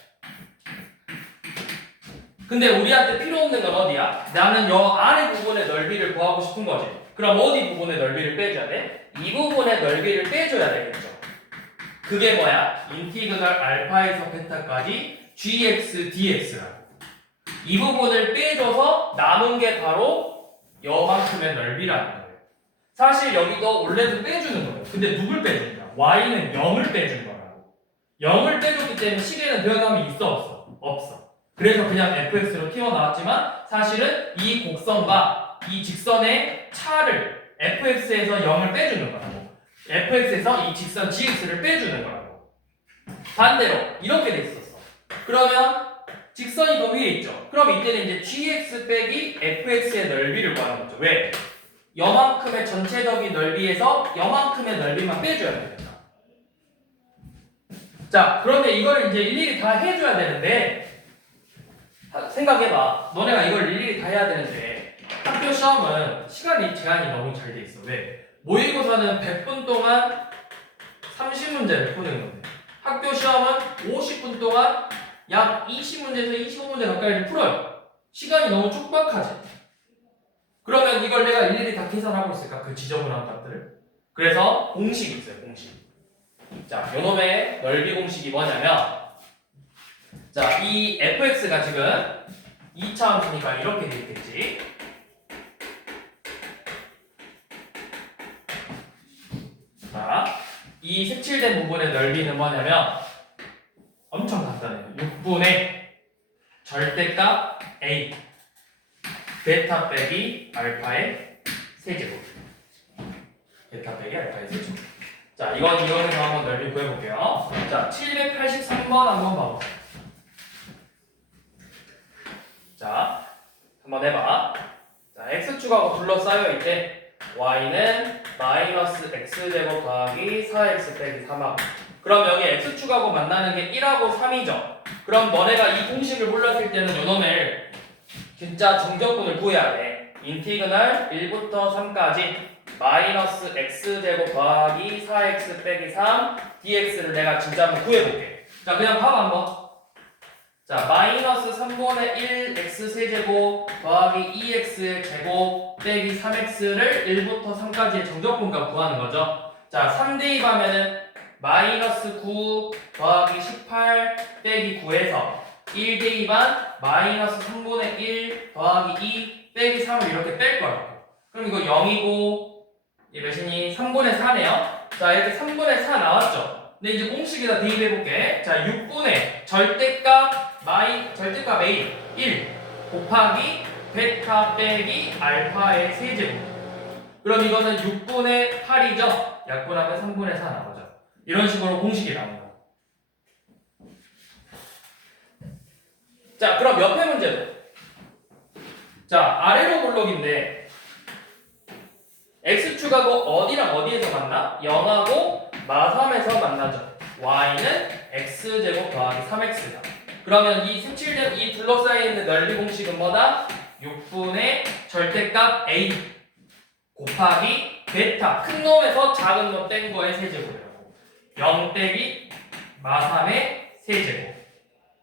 근데 우리한테 필요 없는 건 어디야? 나는 요 아래 부분의 넓이를 구하고 싶은 거지. 그럼 어디 부분의 넓이를 빼줘야 돼? 이 부분의 넓이를 빼줘야 되겠죠. 그게 뭐야? 인티그널 알파에서 베타까지 gx dx라고. 이 부분을 빼줘서 남은 게 바로 요만큼의 넓이라는 거예요. 사실 여기도 원래는 빼주는 거예요. 근데 누굴 빼주는 거야? y는 0을 빼준 거라고. 0을 빼줬기 때문에 식에는 변함이 있어 없어? 없어. 그래서 그냥 fx로 튀어나왔지만 사실은 이 곡선과 이 직선의 차를 fx에서 0을 빼주는 거라고. fx에서 이 직선 gx를 빼주는 거라고. 반대로 이렇게 돼 있었어. 그러면 직선이 더 위에 있죠. 그럼 이때는 이제 gx 빼기 fx의 넓이를 구하는 거죠. 왜? 요만큼의 전체적인 넓이에서 요만큼의 넓이만 빼줘야 되니까. 자, 그런데 이걸 이제 일일이 다 해줘야 되는데, 생각해봐. 너네가 이걸 일일이 다 해야 되는데 학교 시험은 시간이 제한이 너무 잘 돼 있어. 왜? 모의고사는 100분 동안 30문제를 푸는 건데 학교 시험은 50분 동안 약 20문제에서 25문제 가까이를 풀어요. 시간이 너무 촉박하지. 그러면 이걸 내가 일일이 다 계산하고 있을까? 그 지저분한 것들을. 그래서 공식이 있어요. 공식. 자, 요놈의 넓이 공식이 뭐냐면, 자, 이 fx가 지금 2차 함수니까 이렇게 돼 있겠지. 자, 이 색칠된 부분의 넓이는 뭐냐면 엄청 간단해요. 6분의 절대값 a 베타 빼기 알파의 세제곱. 베타 빼기 알파의 세제곱. 자, 이거에서 한번 넓이 구해볼게요. 자, 783번 한번 봐보세요. 자, 한번 해봐. 자, x축하고 둘러싸여 있대. y는 마이너스 x제곱 더하기 4x 빼기 3하고. 그럼 여기 x축하고 만나는 게 1하고 3이죠. 그럼 너네가 이 공식을 몰랐을 때는 요놈을 진짜 정적분을 구해야 돼. 인티그널 1부터 3까지 마이너스 x제곱 더하기 4x 빼기 3 dx를 내가 진짜 한번 구해볼게. 자, 그냥 봐봐 한번. 자, 마이너스 3분의 1 x 세제곱 더하기 2x 제곱 빼기 3x를 1부터 3까지의 정적분값 구하는 거죠. 자, 3 대입하면은 마이너스 9 더하기 18 빼기 9에서 1 대입한 마이너스 3분의 1 더하기 2 빼기 3을 이렇게 뺄 거예요. 그럼 이거 0이고 이게 몇이니? 3분의 4네요. 자, 이렇게 3분의 4 나왔죠. 근데 이제 공식에다 대입해볼게. 자, 6분의 절대값 A 1 곱하기 베타 빼기 알파의 세제곱. 그럼 이거는 6분의 8이죠. 약분하면 3분의 4 나오죠. 이런 식으로 공식이 나옵니다. 자, 그럼 옆에 문제도. 자, 아래로 블록인데 x축하고 어디랑 어디에서 만나? 0하고 마3에서 만나죠. y는 x제곱 더하기 3x다. 그러면 이 색칠된 이 둘러싸여 있는 넓이 공식은 뭐다? 6분의 절대값 a 곱하기 베타 큰 놈에서 작은 놈 뺀 거의 세제곱이라고. 0 빼기 마3의 세제곱.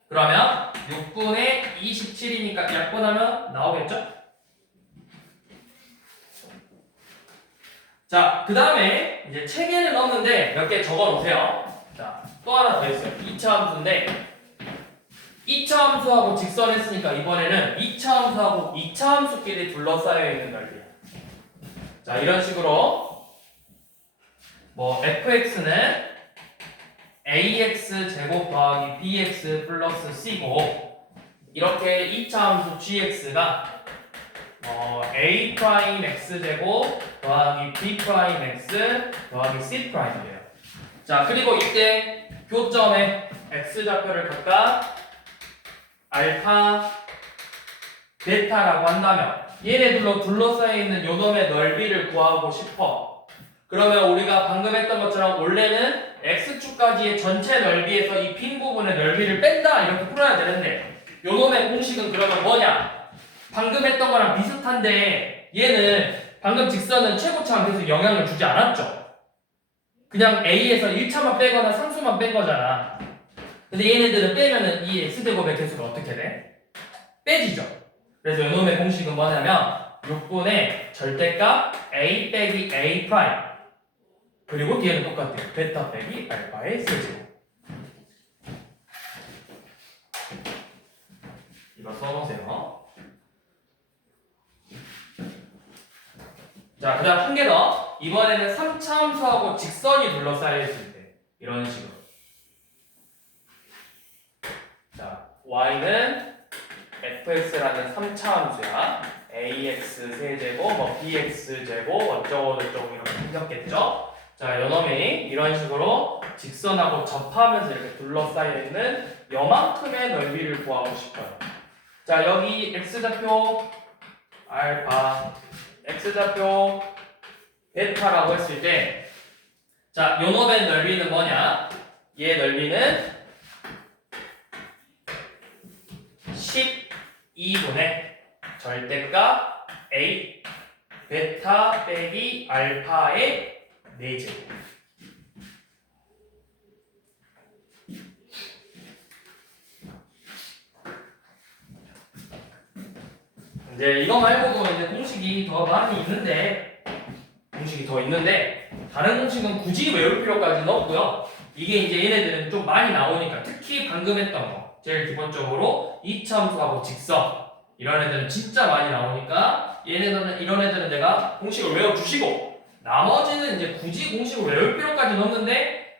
그러면 6분의 27이니까 약분하면 나오겠죠? 자, 그 다음에 이제 체계를 넣었는데 몇 개 적어 놓으세요. 자, 또 하나 더 있어요. 2차 함수인데 2차 함수하고 직선했으니까 이번에는 2차 함수하고 2차 함수끼리 둘러싸여 있는 넓이야. 자, 이런 식으로 뭐 fx는 ax 제곱 더하기 bx 플러스 c고 이렇게 2차 함수 gx가 a 프라임 x 제곱 더하기 b 프라임 x 더하기 c 프라임이에요. 자, 그리고 이때 교점에 x 좌표를 각각 알파, 베타라고 한다면 얘네들로 둘러싸여 있는 요놈의 넓이를 구하고 싶어. 그러면 우리가 방금 했던 것처럼 원래는 x축까지의 전체 넓이에서 이 빈 부분의 넓이를 뺀다 이렇게 풀어야 되는데 요놈의 공식은 그러면 뭐냐? 방금 했던 거랑 비슷한데 얘는 방금 직선은 최고차 함수에서 영향을 주지 않았죠. 그냥 a에서 1차만 빼거나 상수만 뺀 거잖아. 근데 얘네들은 빼면은 이 x제곱의 개수가 어떻게 돼? 빼지죠. 그래서 요놈의 공식은 뭐냐면 6분의 절대값 a 빼기 a 프라임 그리고 뒤에는 똑같아요. 베타 빼기 알파의 세제곱. 이거 써놓으세요. 자, 그 다음 한 개 더. 이번에는 3차 함수하고 직선이 둘러싸여 있을 때 이런 식으로. 자, y는 fx라는 3차 함수야. ax 세제곱, 뭐 bx 제곱, 어쩌고 저쩌고 이렇게 생겼겠죠? 자, 요놈이 이런 식으로 직선하고 접하면서 이렇게 둘러싸여 있는 요만큼의 넓이를 구하고 싶어요. 자, 여기 x좌표 알파, x좌표 베타라고 했을 때, 자, 요놈의 넓이는 뭐냐? 얘 넓이는 12분의 절대값 a 베타 빼기 알파의 4제곱. 이제 이거 말고도 이제 공식이 더 많이 있는데 다른 공식은 굳이 외울 필요까지는 없고요. 이게 이제 얘네들은 좀 많이 나오니까 특히 방금 했던 거 제일 기본적으로 이차함수하고 직선 이런 애들은 진짜 많이 나오니까 이런 애들은 내가 공식을 외워주시고 나머지는 이제 굳이 공식을 외울 필요까지는 없는데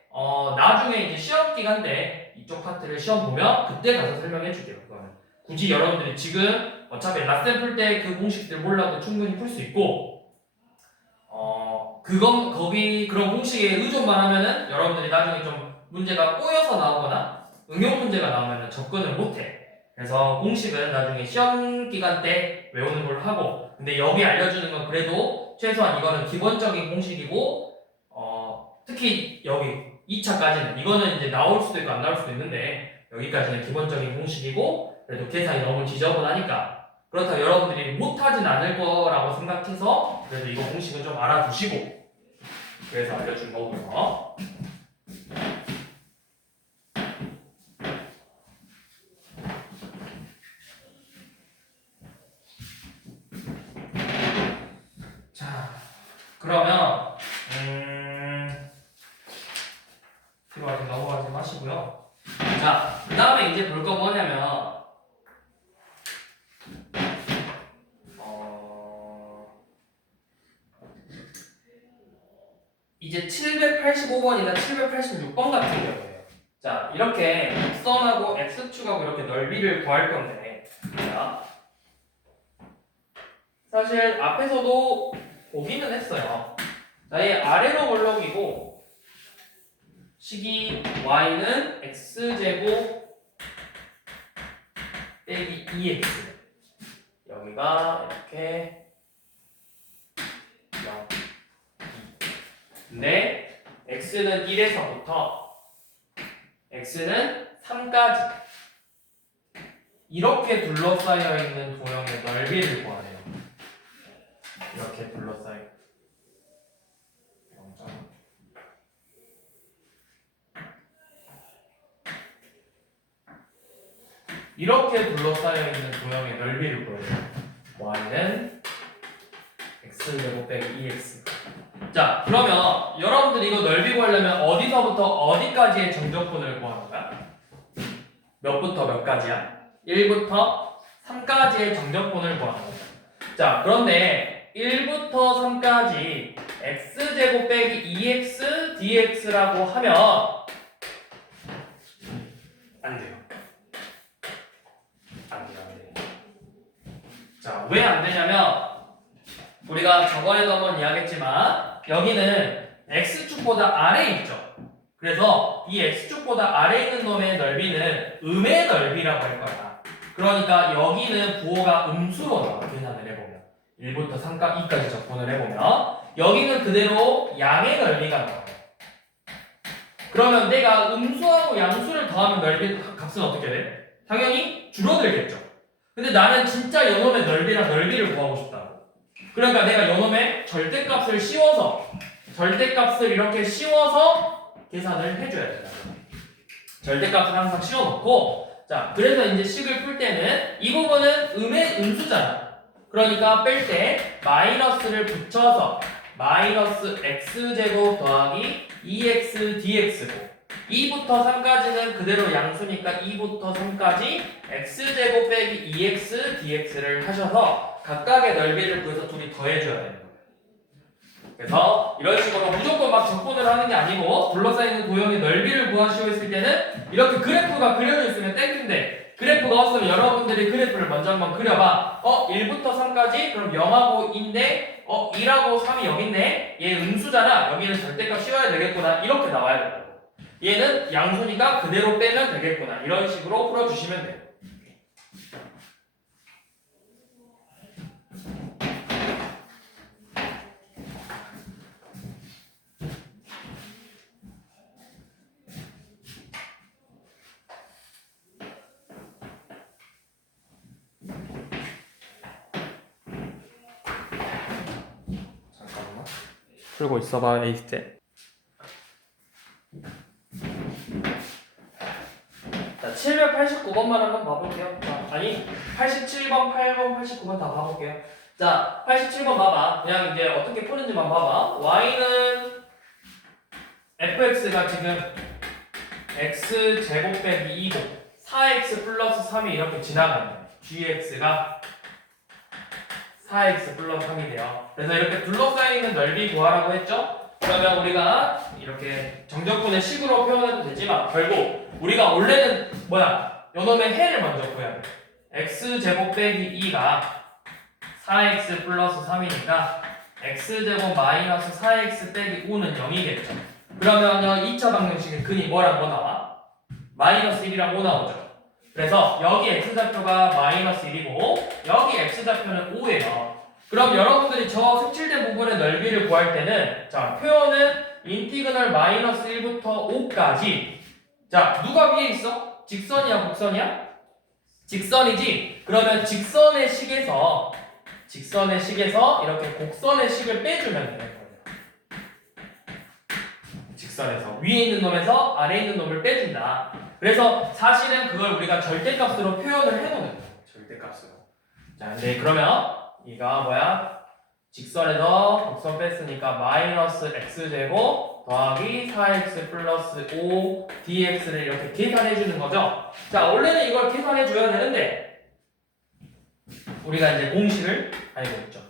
나중에 이제 시험 기간 때 이쪽 파트를 시험 보면 그때 가서 설명해 줄게요. 그거는 굳이 여러분들이 지금 어차피 라센 풀 때 그 공식들 몰라도 충분히 풀 수 있고 그런 공식에 의존만 하면은 여러분들이 나중에 좀 문제가 꼬여서 나오거나 응용 문제가 나오면은 접근을 못해. 그래서 공식은 나중에 시험 기간 때 외우는 걸로 하고 근데 여기 알려주는 건 그래도 최소한 이거는 기본적인 공식이고 특히 여기 2차까지는 이거는 이제 나올 수도 있고 안 나올 수도 있는데 여기까지는 기본적인 공식이고 그래도 계산이 너무 지저분하니까 그렇다고 여러분들이 못하진 않을 거라고 생각해서 그래도 이거 공식은 좀 알아두시고 그래서 알려준 거고요. 이제 785번이나 786번 같은 경우에요. 자, 이렇게 곡선하고 x축하고 이렇게 넓이를 구할 건데, 자, 사실 앞에서도 보기는 했어요. 자, 얘 아래로 볼록이고 식이 y는 x제곱 빼기 2x, 여기가 이렇게 0, 2. 근데 x는 1에서부터 x는 3까지 이렇게 둘러싸여 있는 도형의 넓이를 구하래요. 이렇게 둘러싸여. 이렇게 둘러싸여 있는 도형의 넓이를 구해요. y는 x제곱 빼기 2x. 자, 그러면 여러분들 이거 넓이 구하려면 어디서부터 어디까지의 정적분을 구하는 거야? 몇부터 몇까지야? 1부터 3까지의 정적분을 구하는 거야. 자, 그런데 1부터 3까지 x제곱 빼기 2x dx라고 하면 안 돼요. 안 돼요. 자, 왜 안 되냐면 우리가 저번에도 한번 이야기했지만 여기는 x축보다 아래에 있죠. 그래서 이 x축보다 아래에 있는 놈의 넓이는 음의 넓이라고 할 거야. 그러니까 여기는 부호가 음수로 나와. 계산을 해보면 1부터 2까지 적분을 해보면 여기는 그대로 양의 넓이가 나와요. 그러면 내가 음수하고 양수를 더하면 넓이 값은 어떻게 돼? 당연히 줄어들겠죠. 근데 나는 진짜 요놈의 넓이랑 넓이를 구하고 싶다고. 그러니까 내가 요놈의 절대값을 이렇게 씌워서 계산을 해줘야 된다. 절대값을 항상 씌워놓고, 자, 그래서 이제 식을 풀 때는 이 부분은 음의 음수잖아. 그러니까 뺄 때 마이너스를 붙여서 마이너스 x제곱 더하기 2x dx고 2부터 3까지는 그대로 양수니까 2부터 3까지 x제곱 빼기 2x dx를 하셔서 각각의 넓이를 구해서 둘이 더해줘야 되는 거예요. 그래서 이런 식으로 무조건 막 적분을 하는 게 아니고 둘러싸이는 도형의 넓이를 구하시고 있을 때는 이렇게 그래프가 그려져 있으면 땡큐인데 그래프가 없으면 여러분들이 그래프를 먼저 한번 그려봐. 1부터 3까지 그럼 0하고 2인데 1하고 3이 여기 있네. 얘 음수잖아. 여기는 절대값 씌워야 되겠구나. 이렇게 나와야 된다고. 얘는 양수니까 그대로 빼면 되겠구나. 이런 식으로 풀어주시면 돼요. 잠깐만. 풀고 있어봐, 에이스제. 자, 789번만 한번 봐볼게요. 아니, 87번, 8번, 89번 다 봐볼게요. 자, 87번 봐봐. 그냥 이제 어떻게 푸는지만 봐봐. y는 fx가 지금 x제곱 빼기 2고 4x 플러스 3이 이렇게 지나가네. gx가 4x 플러스 3이 돼요. 그래서 이렇게 둘러싸이는 넓이 구하라고 했죠? 그러면 우리가 이렇게 정적분의 식으로 표현해도 되지만 결국 우리가 원래는 요놈의 해를 먼저 구해야 돼. x제곱 빼기 2가 4x 플러스 3이니까 x제곱 마이너스 4x 빼기 5는 0이겠죠. 그러면요 2차 방정식의 근이 뭐랑 뭐 나와? 마이너스 1이랑 5 나오죠. 그래서 여기 x좌표가 마이너스 1이고 여기 x좌표는 5예요. 그럼 여러분들이 저 색칠된 부분의 넓이를 구할 때는 자 표현은 인티그널 마이너스 1부터 5까지 자 누가 위에 있어? 직선이야 곡선이야? 직선이지? 그러면 직선의 식에서 이렇게 곡선의 식을 빼주면 되는 거예요. 직선에서 위에 있는 놈에서 아래에 있는 놈을 빼준다. 그래서 사실은 그걸 우리가 절대값으로 표현을 해놓는 거예요. 절대값으로. 자, 근데 그러면 이가 직선에서 곡선 뺐으니까 마이너스 x제곱 더하기 4x 플러스 5 dx를 이렇게 계산해주는 거죠. 자, 원래는 이걸 계산해줘야 되는데 우리가 이제 공식을 알고 있죠.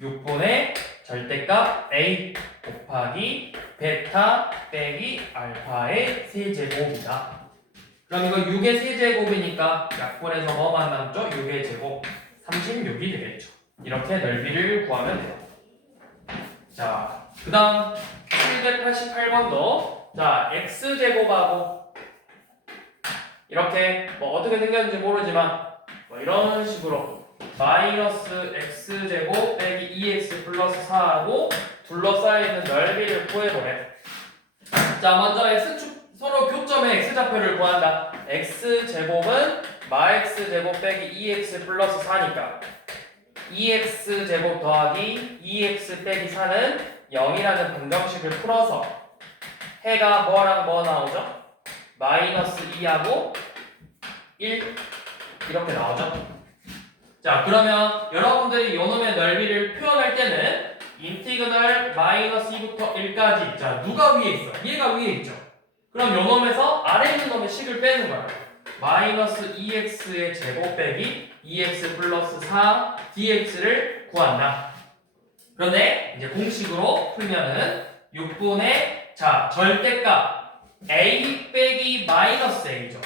6분의 절대값 a 곱하기 베타 빼기 알파의 세제곱이다. 그럼 이거 6의 세제곱이니까 약분해서 뭐만 남죠? 6의 제곱 36이 되겠죠. 이렇게 넓이를 구하면 돼요. 자, 그 다음 788번도 자 x제곱하고 이렇게 뭐 어떻게 생겼는지 모르지만 뭐 이런 식으로 마이너스 x제곱 빼기 2x 플러스 4하고 둘러싸여있는 넓이를 구해보래. 자, 먼저 x축 서로 교점의 x좌표를 구한다. x제곱은 마x제곱 빼기 2x 플러스 4니까 2x제곱 더하기 2x 빼기 4는 0이라는 방정식을 풀어서 해가 뭐랑 뭐 나오죠? 마이너스 2하고 1 이렇게 나오죠? 자, 그러면 여러분들이 요놈의 넓이를 표현할 때는 인티그널 마이너스 2부터 1까지 자, 누가 위에 있어? 얘가 위에 있죠? 그럼 요놈에서 아래 있는 놈의 식을 빼는 거야. 마이너스 2x의 제곱 빼기 2x 플러스 4 dx를 구한다. 그런데 이제 공식으로 풀면은 6분의 자 절대값 a 빼기 마이너스 a죠.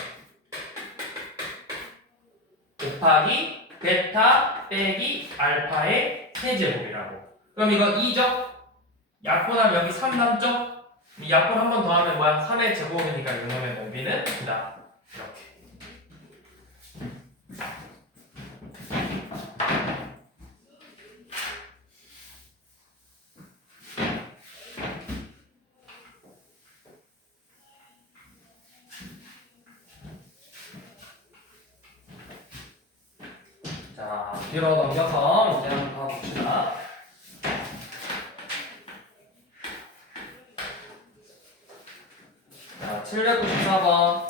곱하기 베타 빼기 알파의 세제곱이라고. 그럼 이거 2죠? 약분하면 여기 3 남죠? 이 약분 한 번 더 하면 뭐야? 3의 제곱이니까 이놈의 넓이는 9다. 이렇게. 자, 뒤로 넘겨서 이제 한번 봐봅시다. 자, 794번.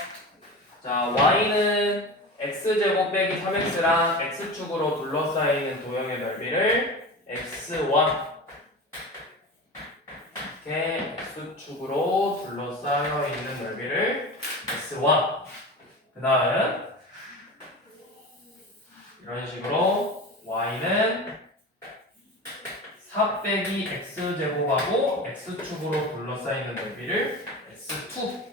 자, y는 x제곱 빼기 3x랑 x축으로 둘러싸여있는 도형의 넓이를 x1 이렇게 x축으로 둘러싸여있는 넓이를 x1 그 다음 이런 식으로 y는 4 빼기 x제곱하고 x축으로 둘러싸이는 넓이를 x2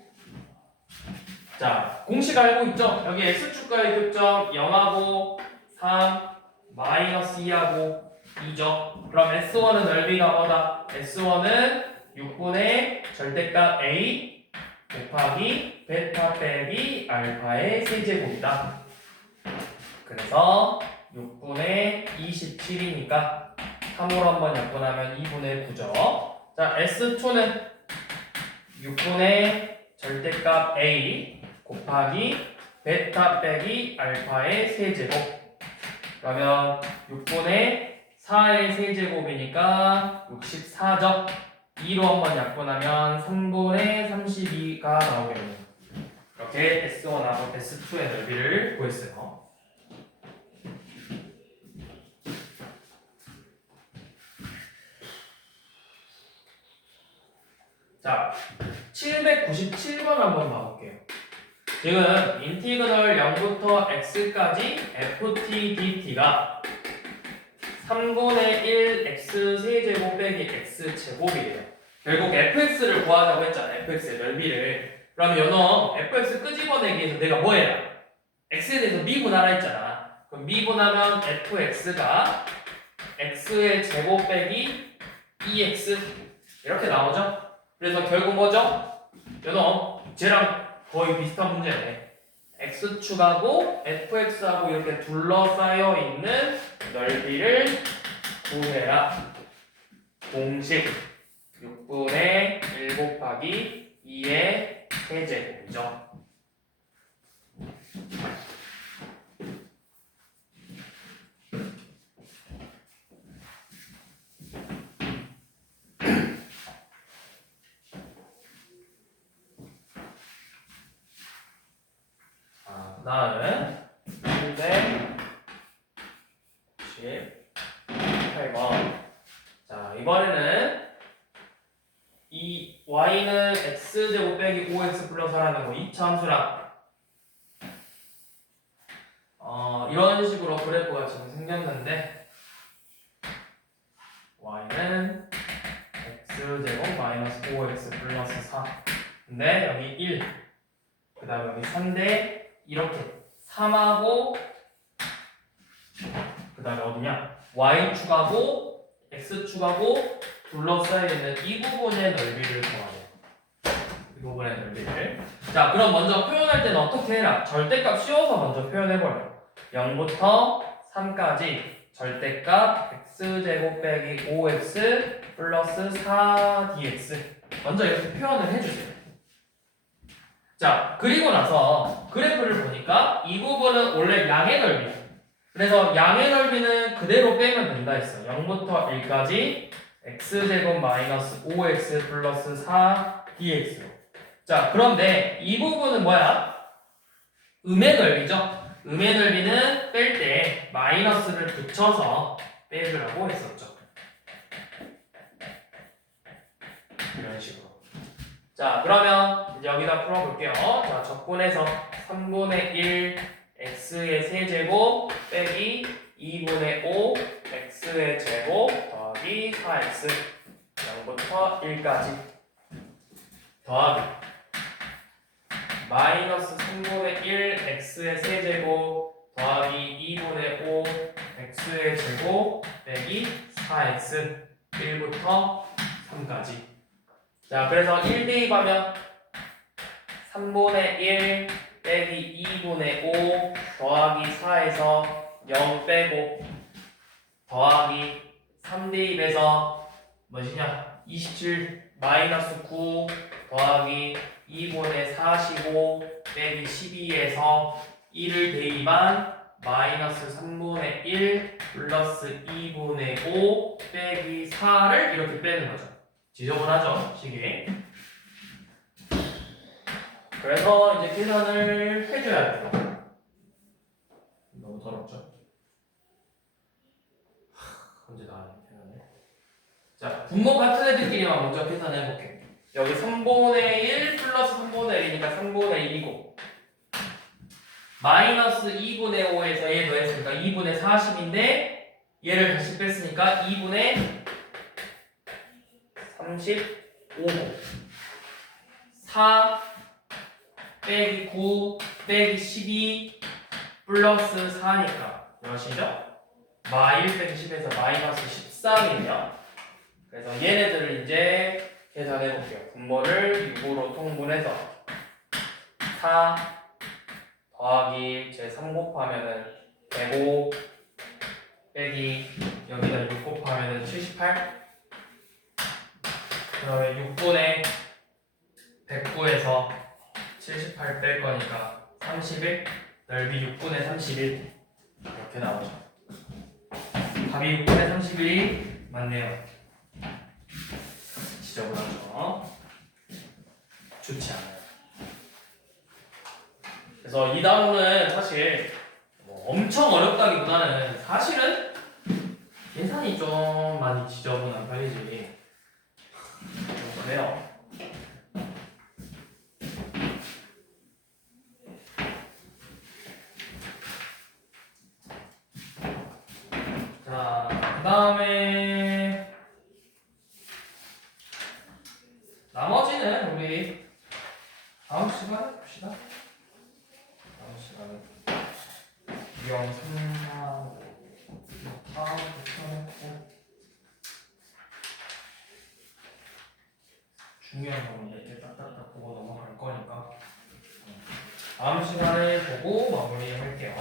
자, 공식 알고 있죠? 여기 x축과의 교점 0하고 3 마이너스 2하고 2죠. 그럼 s1은 넓이가 뭐다? s1은 6분의 절대값 a 곱하기 베타 빼기 알파의 세제곱이다. 그래서 6분의 27이니까 3으로 한번 약분하면 2분의 9죠. 자, S2는 6분의 절대값 A 곱하기 베타 빼기 알파의 세제곱. 그러면 6분의 4의 세제곱이니까 64죠. 2로 한번 약분하면 3분의 32가 나오겠네요. 이렇게 S1하고 S2의 넓이를 구했어요. 자, 797번 한번 봐볼게요. 지금 인티그널 0부터 x까지 ft dt가 3분의 1 x 세제곱 빼기 x 제곱이에요. 결국 fx를 구하자고 했잖아. fx의 넓이를. 그럼 요놈 fx 끄집어내기 위해서 내가 뭐 해라? x에 대해서 미분하라 했잖아. 그럼 미분하면 fx가 x의 제곱 빼기 2x 이렇게 나오죠? 그래서 결국 뭐죠? 요놈 쟤랑 거의 비슷한 문제네. x축하고 fx하고 이렇게 둘러싸여 있는 넓이를 구해라. 공식 6분의 1 곱하기 2의 세제곱이죠. 그 다음은 718번. 자, 이번에는 이 y는 x제곱 빼기 5x 플러스라는 거 2차 함수랑 이런 식으로 그래프가 지금 생겼는데 y는 x x제곱 마이너스 5x 플러스 4. 근데 여기 1, 그 다음에 여기 3대 이렇게 3하고 그 다음에 어디냐? y축하고 x축하고 둘러싸여 있는 이 부분의 넓이를 구하래요. 이 부분의 넓이를. 자, 그럼 먼저 표현할 때는 어떻게 해라? 절대값 씌워서 먼저 표현해버려. 0부터 3까지 절대값 x제곱 빼기 5x 플러스 4dx 먼저 이렇게 표현을 해주세요. 자, 그리고 나서 그래프를 보니까 이 부분은 원래 양의 넓이야. 그래서 양의 넓이는 그대로 빼면 된다 했어. 0부터 1까지 x제곱 마이너스 5x 플러스 4dx로. 자, 그런데 이 부분은 뭐야? 음의 넓이죠? 음의 넓이는 뺄 때 마이너스를 붙여서 빼주라고 했었죠. 이런 식으로. 자, 그러면 이제 여기다 풀어볼게요. 자, 적분해서 3분의 1 x의 세제곱 빼기 2분의 5 x의 제곱 더하기 4x 0부터 1까지 더하기 마이너스 3분의 1 x의 세제곱 더하기 2분의 5 x의 제곱 빼기 4x 1부터 3까지. 자, 그래서 1 대입하면 3분의 1 빼기 2분의 5 더하기 4에서 0 빼고 더하기 3 대입해서 무엇이냐? 27 마이너스 9 더하기 2분의 45 빼기 12에서 1을 대입한 마이너스 3분의 1 플러스 2분의 5 빼기 4를 이렇게 빼는 거죠. 지저분하죠, 식이. 그래서 이제 계산을 해줘야 돼요. 너무 더럽죠? 언제 나와요, 계산을? 자, 분모 같은 애들끼리만 먼저 계산해볼게. 여기 3분의 1 플러스 3분의 1이니까 3분의 1이고 마이너스 2분의 5에서 얘 더했으니까 2분의 40인데 얘를 다시 뺐으니까 2분의 35고 4 빼기 9 빼기 12 플러스 4니까 몇이죠? 마1 빼기 10에서 마이너스 13이네요. 그래서 얘네들을 이제 계산해 볼게요. 분모를 6으로 통분해서 4 더하기 제 3 곱하면은 105 빼기 여기다 6 곱하면은 78 그 다음에 6분의 109에서 78 뺄 거니까 31 넓이 6분의 31 이렇게 나오죠. 답이 6분의 31이 맞네요. 지저분하죠. 좋지 않아요. 그래서 이 단어는 사실 뭐 엄청 어렵다기보다는 사실은 계산이 좀 많이 지저분한 편이지. 좀 그래요. 자, 그 다음에 나머지는 우리 다음 시간에 봅시다. 다음 시간에 유형 3, 4, 5 다음 붙여놓고 중요한 거는 이렇게 딱딱딱 보고 넘어갈 거니까 다음 시간에 보고 마무리할게요.